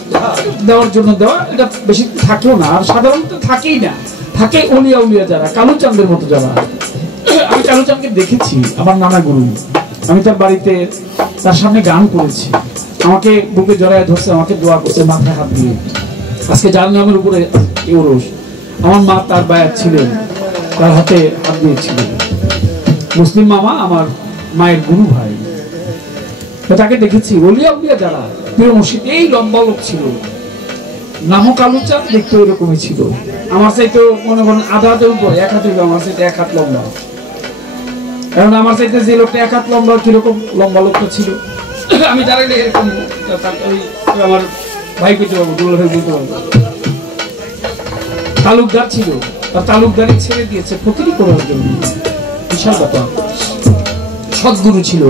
দেওয়ার জন্য দেওয়া, এটা বেশি থাকেও না, আর সাধারণত থাকেই না। থাকে উলিয়া উলিয়া যারা, কালুচাঁদের মতো যারা। আমি কালুচাঁদকে দেখেছি, আমার নানা গুরু, আমি তার বাড়িতে তার সামনে গান করেছি, আমাকে বুকে জড়ায় ধরছে, আমাকে দোয়া করছে মাথায় হাত দিয়ে। আজকে যার নামের উপরে ওরস, আমার মা তার বায়াত ছিলেন, তার হাতে হাত দিয়েছিলেন। মুসলিম মামা আমার মায়ের গুরু ভাই, তাকে দেখেছি। ওলিয়া উলিয়া যারা, প্রিয় মুর্শিদ এই লম্বা লোক ছিল, নামও কালুচাঁদ, দেখতে ওইরকমই ছিল। আমার চাইতে মনে করেন আধা হাতের উপরে, 1 হাতের, আমার চাইতে 1 হাত লম্বা। কারণ আমার চাইতে যে লোকটা 1 হাত লম্বা, কিরকম লম্বা লোকটা ছিল, আমি দাঁড়াইলে এরকম, আমার ভাই পেতে পারবো, দুলা ভাই বলতে পারবো। তালুকদার ছিল, তালুকদারি ছেড়ে দিয়েছে ফকিরি করার জন্য। বিশাল ব্যাপার। সদ্গুরু ছিল।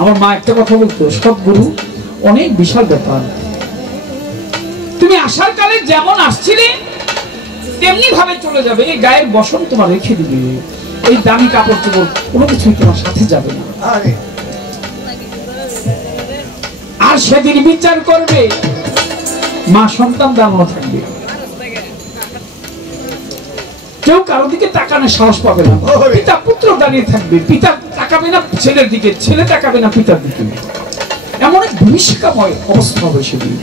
আমার মা একটা কথা বলতো, সদ্গুরু অনেক বিশাল ব্যাপার। তুমি আসার কালে যেমন আসছিলে তেমনি ভাবে চলে যাবে। এই গায়ের বসন তোমার রেখে দিবে, এই দামি কাপড় চোপড় কোনো কিছুই তোমার সাথে যাবে না। আর সেদিন বিচার করবে, মা সন্তান দাঁড়ানো থাকবে, কেউ কারো দিকে তাকানোর সাহস পাবে না। পিতা পুত্র দাঁড়িয়ে থাকবে, পিতা তাকাবে না ছেলের দিকে, ছেলে তাকাবে না পিতার দিকে। এমন এক ভূমিষ্কাময় অবস্থা হবে সেদিন।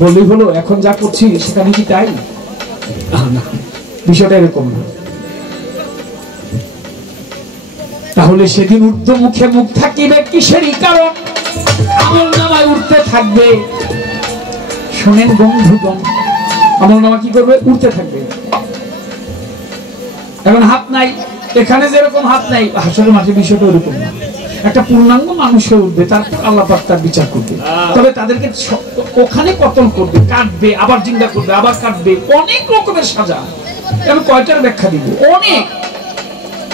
বললেই হলো এখন যা করছি সেখানে কি তাই? না, বিষয়টা এরকম না। তাহলে সেদিন ঊর্ধ্ব মুখে মুখ থাকিবে কিসেরই কারণ? আমলনামায় উঠতে থাকবে। শোনেন বন্ধুগণ, আমলনামা কি করবে? উঠতে থাকবে। এখন হাত নাই, এখানে যেরকম হাত নাই হাসরের মাঠে বিষয়টা ওরকম না। একটা পূর্ণাঙ্গ মানুষে উঠবে, তারপর আল্লাহ পাক তার বিচার করবে। তবে তাদেরকে ওখানে কতল করবে, কাটবে, আবার জিন্দা করবে, আবার কাটবে, অনেক রকমের সাজা। আমি কয়টার ব্যাখ্যা দিব? অনেক।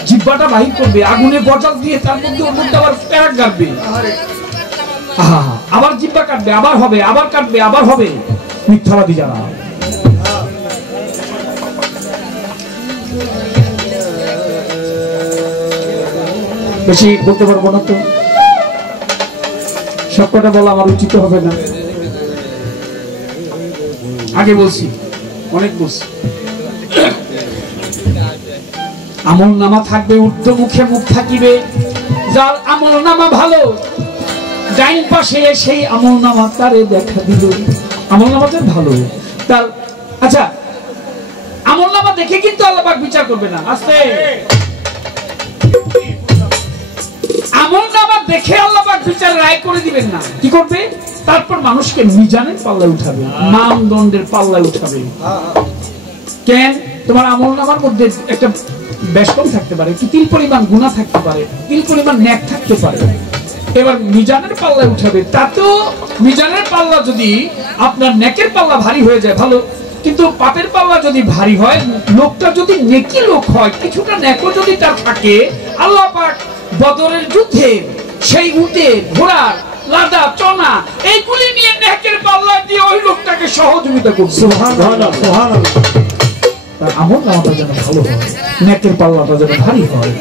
জিহ্বাটা বাহির করবে, আগুনে গজাল দিয়ে তার মধ্যে ওর মধ্যে আবার প্যারাক গাড়বে, আবার জিহ্বা কাটবে, আবার হবে, আবার কাটবে, আবার হবে। মিথ্যাবাদী যারা। বেশি বলতে পারবো না তো, সব কটা বলা আমার উচিত হবে না। আগে বলছি, অনেক বলছি। আমল নামা থাকবে, ঊর্ধ্ব মুখে মুখ থাকিবে। যার আমল নামা ভালো, ডাইন পাশে সেই আমল নামা তারে দেখা দিল। আমল নামাতে ভালো তার। আচ্ছা, আমল নামা দেখে কিন্তু আল্লাহ পাক বিচার করবে না। আস্তে, আমল নামা দেখে আল্লাহ পাক বিচার রায় করে দিবেন না। কি করবে? তারপর মানুষকে মিজানের পাল্লায় উঠাবে, মানদণ্ডের পাল্লায় উঠাবে। কেন? তোমার আমল নামার মধ্যে একটা বেশকম থাকতে পারে, কি তিল পরিমাণ গুনাহ থাকতে পারে, তিল পরিমাণ নেক থাকতে পারে। এবার মিজানের পাল্লায় উঠাবে। তাতেও মিজানের পাল্লা যদি আপনার নেকের পাল্লা ভারী হয়ে যায় ভালো, কিন্তু পাপের পাল্লা যদি ভারী হয়, লোকটা যদি নেকি লোক হয়, কিছুটা নেকও যদি তার থাকে, আল্লাহ পাক বদরের যুদ্ধে সেই উটে, ঘোড়া, লাদা, চনা এইগুলি নিয়ে নেকের পাল্লা দিয়ে ওই লোকটাকে সহযোগিতা করছে। সুবহানাল্লাহ, সুবহানাল্লাহ। তার আমল নামাটা যেন ভালো হয়, নেকের পাল্লাটা যেন ভারী হয়।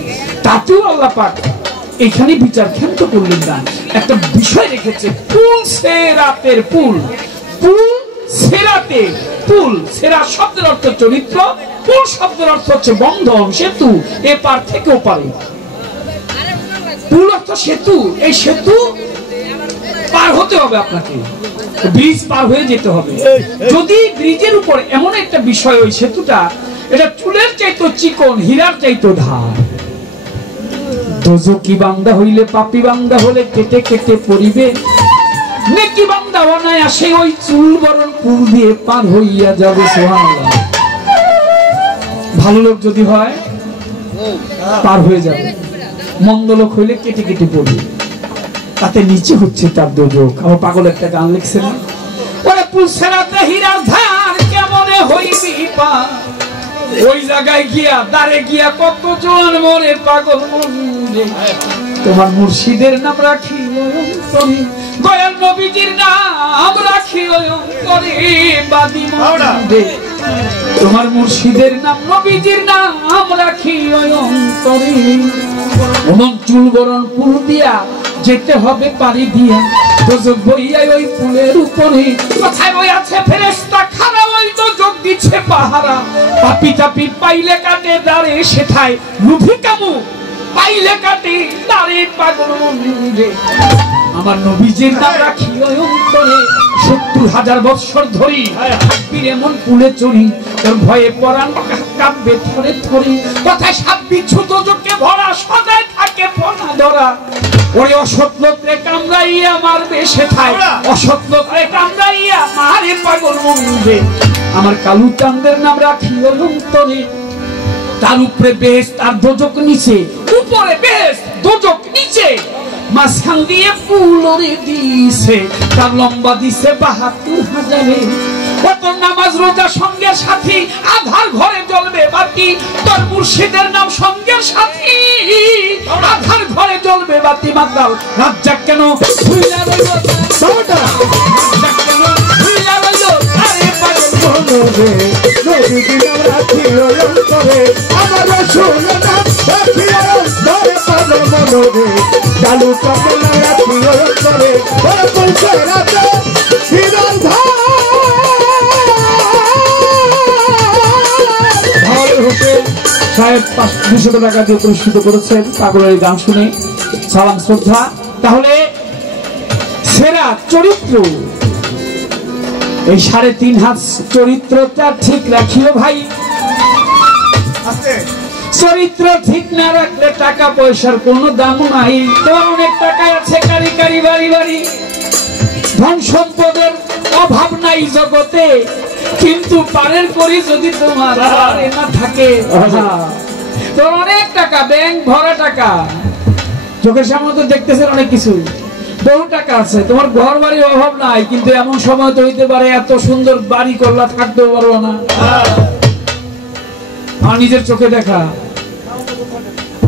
তাতেও আল্লাহ পাক এখানে বিচার ক্ষান্ত করলেন না, একটা বিষয় রেখেছে। পুল সেরাতের পুল, পুল সেরাতে পুল। সেরা শব্দের অর্থ চরিত্র, পুল শব্দের অর্থ হচ্ছে বন্ধন, সেতু, এপার থেকে ওপারে। পুল অর্থ সেতু। এই সেতু পার হতে হবে আপনাকে, ব্রিজ পার হয়ে যেতে হবে। যদি ব্রিজের উপর এমন একটা বিষয়, ওই সেতুটা এটা চুলের চাইতো চিকন, হীরার চাইতো ধার। দোজকি বান্দা হইলে, পাপী বান্দা হলে কেটে কেটে পড়িবে, নেকি বান্দা অনায়াসে ওই চুল বরণ পুল দিয়ে পার হইয়া যাবে। সুবহানাল্লাহ। ভালো লোক যদি হয় পার হয়ে যাবে, মন্দ লোক হইলে কেটে কেটে পড়বে। তাতে নিচে হচ্ছে তার দোজক। আমার পাগল একটা গান লিখছেন, ওরে পুল সেরাতে হীরার ধার কেমনে হইবি পার, ওই জায়গায় গিয়া দাঁড়ে গিয়া কত জন মরে পাগল মনে। তোমার মুর্শিদের নাম রাখি অন্তরে, দয়াল নবীজির নাম রাখি অন্তরে, বাদি মনে। তোমার মুর্শিদের নাম, নবীজির নাম রাখি অন্তরে। ওমন চুল বরণ পুল দিয়া যেতে হবে পারি দিয়া, দোজক বইয়া ওই পুলের উপরে। কোথায় রই আছে ফেরেশতা খানা, ওই দোজক দিচ্ছে পাহারা। পাপি তাপি পাইলে কাটে দাঁড়ে সেথায়, লুভি কামু পাইলে কাটে দাঁড়ে পাগল মনে। আমার নবীজির নাম রাখি অন্তরে, ৭০,০০০ বৎসর ধরি থাকবি এমন পুলে চড়ি, তোর ভয়ে পরাণ কাঁপবে থরে থরে। কোথায় সাপ বিচ্ছু দোজকে ভরা, সদায় থাকে ফনা ধরা। ওরে অসৎ লোকরে কামড়াইয়া মারবে সেথায়, অসৎ লোকরে কামড়াইয়া মারে পাগল মনে। আমার কালু চাঁদের নাম রাখি অন্তরে, তার উপরে বেহেশত আর দোজক নিচে, উপরে বেহেশত দোজক নিচে, মাঝখান দিয়ে পুলরে দিছে, তার লম্বা দিছে ৭২,০০০। তোর নামাজ রোজা সঙ্গের সাথী, আধার ঘরে জ্বলবে বাতি। তোর মুর্শিদের নাম সঙ্গের সাথী, আধার ঘরে জ্বলবে বাতি। মাতাল রাজ্জাক কেন ভুইলা রইল, রাজ্জাক কেন ভুইলা রইল, আরে পাগল মনোরে নবীজি নাম রাখিও অন্তরে, আমার রাসূল নাম রাখিও অন্তরে। পাগল মনোরে চালু চপল নাম রাখিও অন্তরে, ওরে পৌঁছে রাতে হৃদয় ভাওয়াল হোসেন সাহেব 200 টাকা দিয়ে পুরস্কৃত করেছেন পাগলের গান শুনে। সালাম শ্রদ্ধা। তাহলে সেরা চরিত্র, এই 3.5 হাত চরিত্রটা ঠিক রাখিও ভাই। চরিত্র ঠিক না রাখলে টাকা পয়সার কোনো দাম নাই। তোমার অনেক টাকা আছে, কারি কারি বাড়ি বাড়ি, ধন সম্পদের অভাব নাই জগতে, কিন্তু পারের করি যদি তোমার না থাকে, তোর অনেক টাকা, ব্যাংক ভরা টাকা, চোখের সামনে তো দেখতেছেন অনেক কিছু, বহু টাকা আছে, তোমার ঘর বাড়ির অভাব নাই, কিন্তু এমন সময় তো হইতে পারে এত সুন্দর বাড়ি করলা থাকতেও পারবো না। আমার নিজের চোখে দেখা,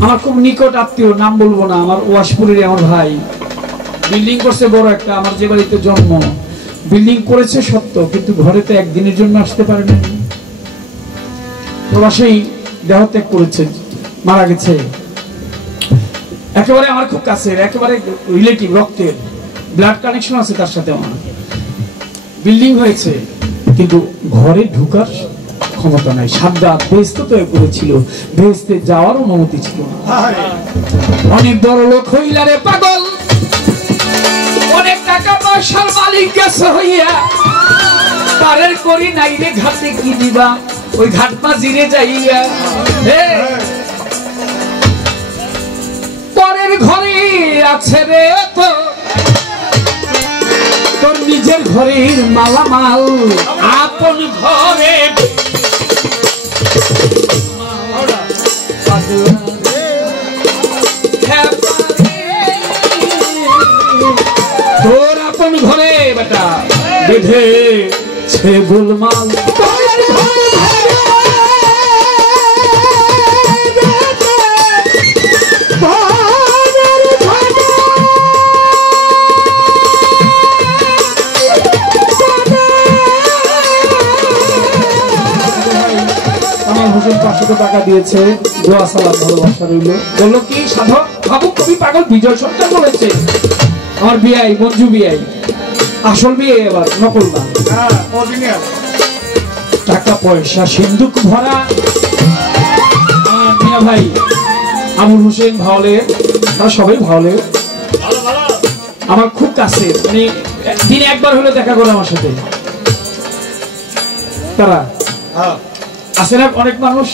আমার খুব নিকট আত্মীয়, নাম বলবো না, আমার ওয়াশপুরের আমার ভাই বিল্ডিং করছে বড় একটা, আমার যে বাড়িতে জন্ম, বিল্ডিং করেছে সত্য, কিন্তু ঘরে তো একদিনের জন্য আসতে পারে না। প্রবাসী দেহত্যাগ করেছে, মারা গেছে। একেবারে আমার খুব কাছের, একেবারে রিলেটিভ, রক্তের, ব্লাড কানেকশন আছে তার সাথে। আমার বিল্ডিং হয়েছে, কিন্তু ঘরে ঢুকার ক্ষমতা নাই। সাদ্দাত বেহেশতে তো করেছিল, বেহেশতে যাওয়ার অনুমতি ছিল না। অনেক বড় লোক হইলা রে পাগল, অনেক টাকা পয়সার মালিক গেছে হইয়া, পারের করি নাই রে ঘাটে কি দিবা, ওই ঘাট পা জিরে যাইয়া। পরের ঘরে আছে রে তো তোর নিজের ঘরের মালামাল, আপন ঘরে তোর আপন ঘরে বেটা বেঁধে ছে গোলমাল। হোসেন 500 টাকা দিয়েছে, দোয়া সালাম ভালোবাসা রইল। বললো কি সাধক ভাবুক কবি পাগল বিজয় সরকার বলেছে, আমার বিয়াই মঞ্জু বিয়াই, আসল বিয়ে এবার নকল না, টাকা পয়সা সিন্ধুক ভরা। আমার মিয়া ভাই আবুল হোসেন ভাওয়ালের, তারা সবাই ভাওয়ালের, আমার খুব কাছে, মানে দিনে একবার হলে দেখা করে আমার সাথে। তারা আছে না অনেক মানুষ,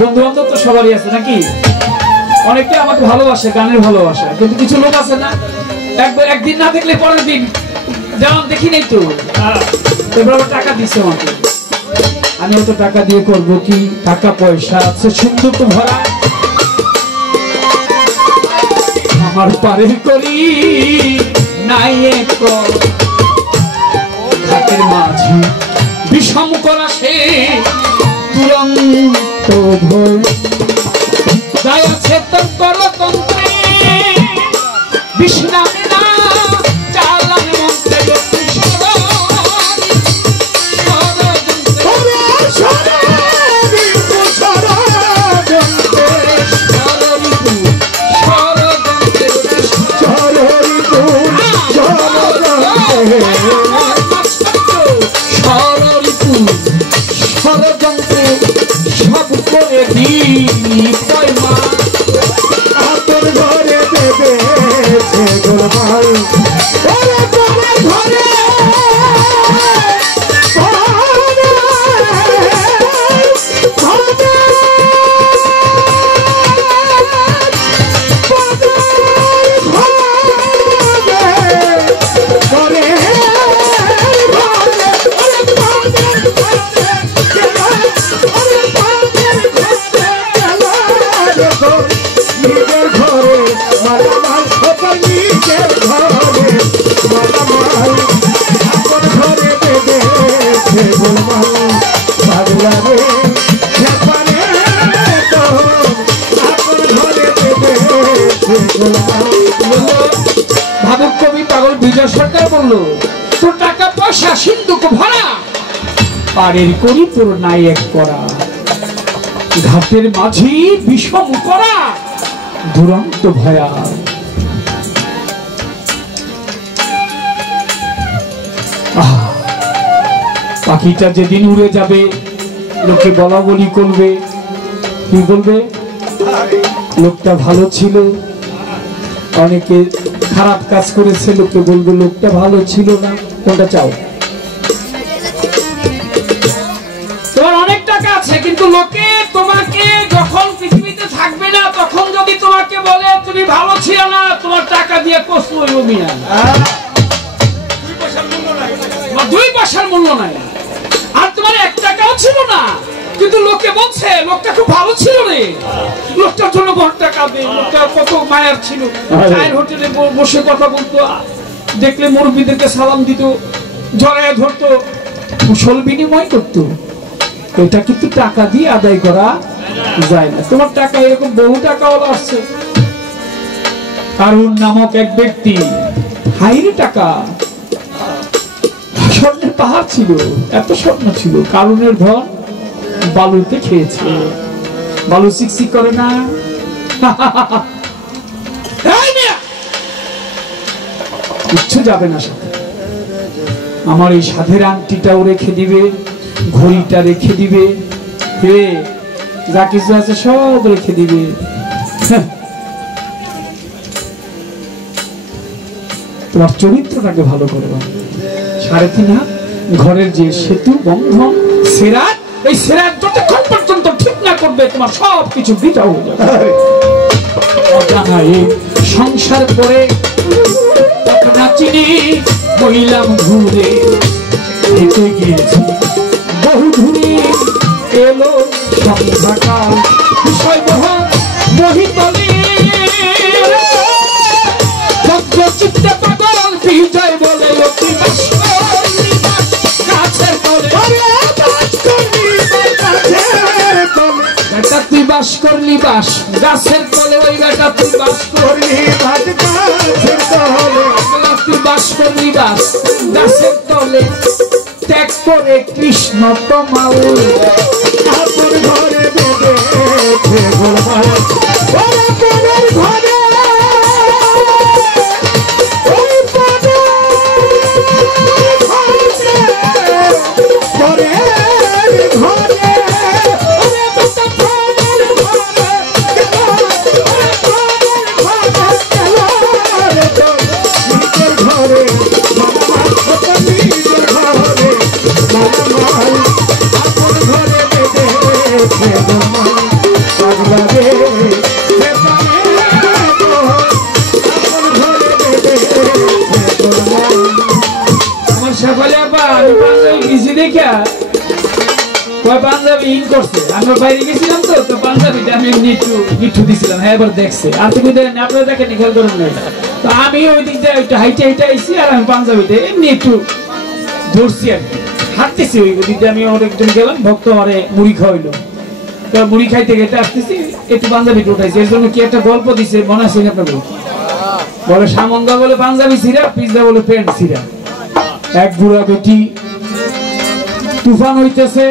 বন্ধু বান্ধব তো সবারই আছে নাকি, অনেকে আমাকে ভালোবাসে, গানের ভালোবাসা, কিন্তু কিছু লোক আছে না, একদিন না দেখলে পরের দিন যেমন দেখি নেই তো, এবার টাকা দিচ্ছে আমাকে, আমি অত টাকা দিয়ে করবো কি, টাকা পয়সা আছে সুন্দর তো ভরা, আমার পারে করি নাই হাতের মাঝে বিষম করা সে তুরন্ত ভয়, যাই আছে তোর গণতন্ত্রে বিষ্ণামে না চালান মন্ত্রে সব করে গোলমাল পাগলা রে খেপারে তো আপন ঘরে দেবে গোলমাল। ভাবুক কবি পাগল বিজয় সরকার বললো, তোর টাকা পয়সা সিন্ধুক ভরা, পারের করি তোর নায়ক করা, ঘাটের মাঝি বিষম করা, দুরন্ত ভয়া। পাখিটা যেদিন উড়ে যাবে লোকে বলা বলি করবে, কি বলবে? লোকটা ভালো ছিল, অনেকে খারাপ কাজ করেছে, লোকে বলবে লোকটা ভালো ছিল না। কোনটা চাও? তোমার অনেক টাকা আছে কিন্তু লোকে তোমাকে যখন পৃথিবীতে থাকবে না তখন যদি তোমাকে বলে তুমি ভালো ছিল না, তোমার টাকা দিয়ে কষ্ট হইব মিয়া, 2 পয়সার মূল্য নাই। আর তোমার 1 টাকাও ছিল না কিন্তু লোকে বলছে লোকটা খুব ভালো ছিল রে, লোকটার জন্য ঘর টাকা দে, লোকটা কত মায়ার ছিল, চায়ের হোটেলে বসে কথা বলতো, দেখলে মুরব্বীদেরকে সালাম দিত, জড়ায় ধরতো, কুশল বিনিময় করতো। এটা কিন্তু টাকা দিয়ে আদায় করা যায় না। তোমার টাকা এরকম বহু টাকা হলো আসছে। কারুন নামক এক ব্যক্তি, হাইরে টাকা, স্বর্ণের পাহাড় ছিল, এত স্বর্ণ ছিল, কারুনের ধন বালুতে খেয়েছে। বালু চিকচিক করে না? কিচ্ছু যাবে না সাথে। আমার এই সাধের আংটিটাও রেখে দিবে, ঘড়িটা রেখে দিবে, হে যা কিছু আছে সব রেখে দিবে। তোমার চরিত্রটাকে ভালো করে বানাবে। 3.5 হাত ঘরের যে সেতু বন্ধন সেরাত, এই সেরাত যতক্ষণ পর্যন্ত ঠিক না করবে তোমার সব কিছু বৃথা হয়ে যাবে। সংসার করে নাচিনি মহিলাম ঘুরে, হেঁটে গিয়েছি বহু ধুরে, এলো সন্ধ্যাকাল বিষয় বহন মহিতলে, চিত্তে পাগল বিজয় বলে অতি গাছের তলে, বেটা তুই বাস করলি বাস গাছের তলে, ওই বেটা তুই বাস করলি তুই বাস করলি বাস গাছের তলে, ত্যাগ করে কৃষ্ণ তোমাল আপন ঘরে দেবে গোলমাল ঘরে পাঞ্জাবি ইন করছে, আমরা বাইরে গেছিলাম তো পাঞ্জাবিটা আমি এমনি একটু দিছিলাম, হ্যাঁ এবার দেখছে। আর তুমি দেখেন, আপনারা দেখেন খেয়াল করেন নাই, তো আমি ওই দিক দিয়ে একটু হাইটে আইসি আর আমি পাঞ্জাবিতে এমনি একটু ধরছি আর কি, হাঁটতেছি ওই দিক দিয়ে। আমি অনেকজন গেলাম, ভক্ত আমারে মুড়ি খাওয়াইলো, তো মুড়ি খাইতে খেতে আসতেছি, একটু পাঞ্জাবিটা উঠাইছি, এর জন্য কি একটা গল্প দিছে মনে আছে আপনাদের? বলে সামন্দা বলে পাঞ্জাবি ছিঁড়া, পিজা বলে প্যান্ট ছিঁড়া। এক বুড়া বেটি তুফান হইতেছে,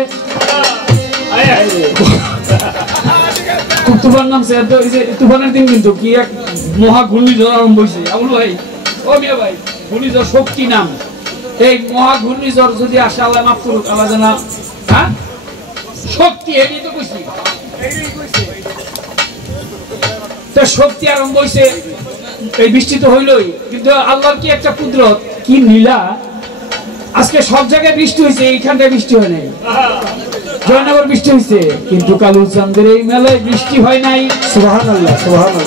খুব তুফান নামছে, তুফানের দিন কিন্তু কি এক মহা ঘূর্ণিঝড় আরম্ভ হয়েছে। আবুল ভাই, ও মিয়া ভাই, ঘূর্ণিঝড় শক্তি নাম, এই মহা ঘূর্ণিঝড় যদি আসে আল্লাহ মাফ করুক, আল্লাহ জানা, হ্যাঁ শক্তি এই তো কইছি, তো শক্তি আরম্ভ হয়েছে, এই বৃষ্টি তো হইলই, কিন্তু আল্লাহর কি একটা কুদরত, কি নীলা, আজকে সব জায়গায় বৃষ্টি হয়েছে, এইখানটায় বৃষ্টি হয় নাই। জয়নগর বৃষ্টি হয়েছে কিন্তু কালুর চাঁদের এই মেলায় বৃষ্টি হয় নাই। সুবহানাল্লাহ সুবহানাল্লাহ।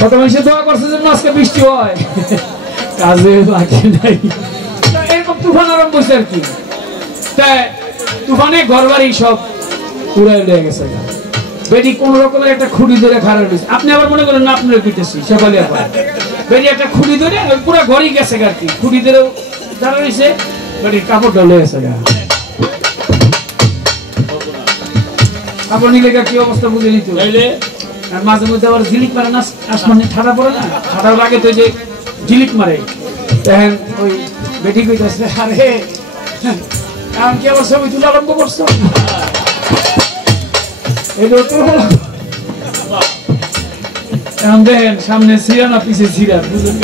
কত মানুষে দোয়া করছে যেন আজকে বৃষ্টি হয়, কাজে লাগে নাই। এরকম তুফান আরম্ভ হয়েছে আর কি, তাই তুফানে ঘর বাড়ি সব উড়াই লয়ে গেছে। বেটি কোন রকমের একটা খুঁড়ি ধরে খারাপ হয়েছে, আপনি আবার মনে করেন না আপনার পিটেছি সেপালি আবার বেটি একটা খুঁড়ি ধরে পুরো ঘরই গেছে আর কি, খুঁড়ি ধরে দাঁড়া রয়েছে, বেটির কাপড় ডলে আছে গা কাপড় নিলে কি অবস্থা বুঝে নিত আর মাঝে মধ্যে আবার ঝিলিক মারে না আসমানে ঠাডা পড়ে না ঠাডার আগে তো যে ঝিলিক মারে তখন ওই বেটি কইতেছে আরে এখন কি আবার ছবি তুলে আরম্ভ করছো এখন দেখেন সামনে ছিঁড়া না পিছে ছিঁড়া বুঝলেন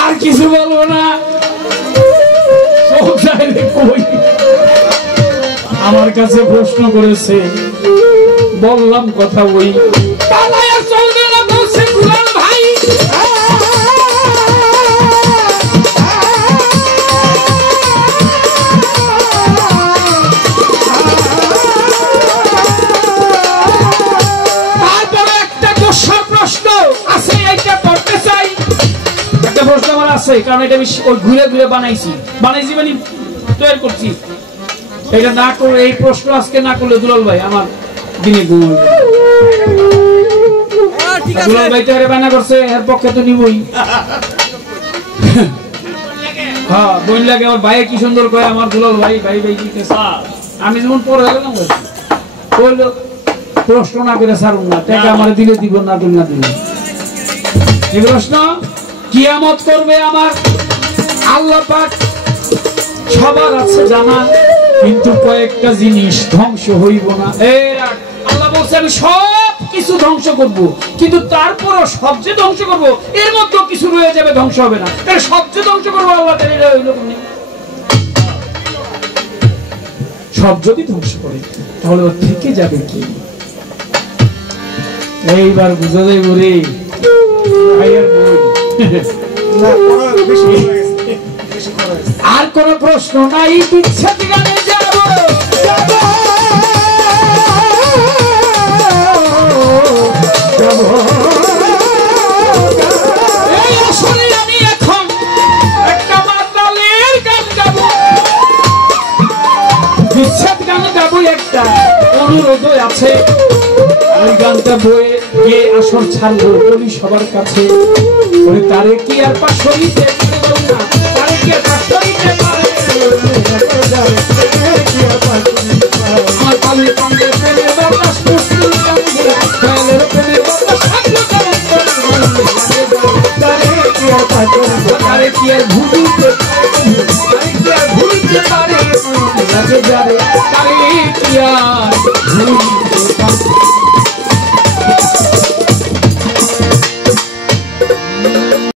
আর কিছু বলবো না আমার কাছে প্রশ্ন করেছে বললাম কথা ওই চলবে না বলছে দুলাল ভাই তারপরে একটা গোসার প্রশ্ন আছে এইটা করতে চাই একটা প্রশ্ন আমার আছে কারণ এটা আমি ওই ঘুরে ঘুরে বানাইছি মানে তৈরি করছি এটা না করে এই প্রশ্ন আজকে না করলে দুলাল ভাই আমার দিনে ঘুমাবে দুলাল ভাই তো আরে বানা করছে এর পক্ষে তো নিবই হ্যাঁ বোন লাগে আমার ভাই কি সুন্দর করে আমার দুলাল ভাই ভাই ভাই কি আমি যেমন পড়ে গেলাম বললো প্রশ্ন না করে ছাড়ুন না টাকা আমার দিলে দিব না দিল না দিল এই প্রশ্ন কিয়ামত করবে আমার আল্লাহ পাক সবার আছে জানা কিন্তু কয়েকটা জিনিস ধ্বংস হইব না আল্লাহ বলছে আমি সব কিছু ধ্বংস করব কিন্তু তারপরও সবচেয়ে ধ্বংস করব এর মধ্যে কিছু রয়ে যাবে ধ্বংস হবে না তাহলে সবচেয়ে ধ্বংস করবো আল্লাহ সব যদি ধ্বংস করে তাহলে থেকে যাবে কি এইবার বুঝা যাইব রে আর কোন প্রশ্ন নাই বিচ্ছেদ গানে যাব এই আসলে আমি এখন একটা মাতালের গান গাব বিচ্ছেদ গান গাব একটা অনুরোধ আছে ওই গানটা বয়ে গিয়ে আসর ছাড়বো বলি সবার কাছে ওই তারে কি আর পাঁচশো নিতে না তারে কি আর পাঁচশো নিতে পারে আমার পালে পালে প্রেমের বাতাস মুসলিম কালের প্রেমের বাতাস তারে কি আর ভুলতে পারে লাগে যাবে তারে কি আর ভুলতে পারে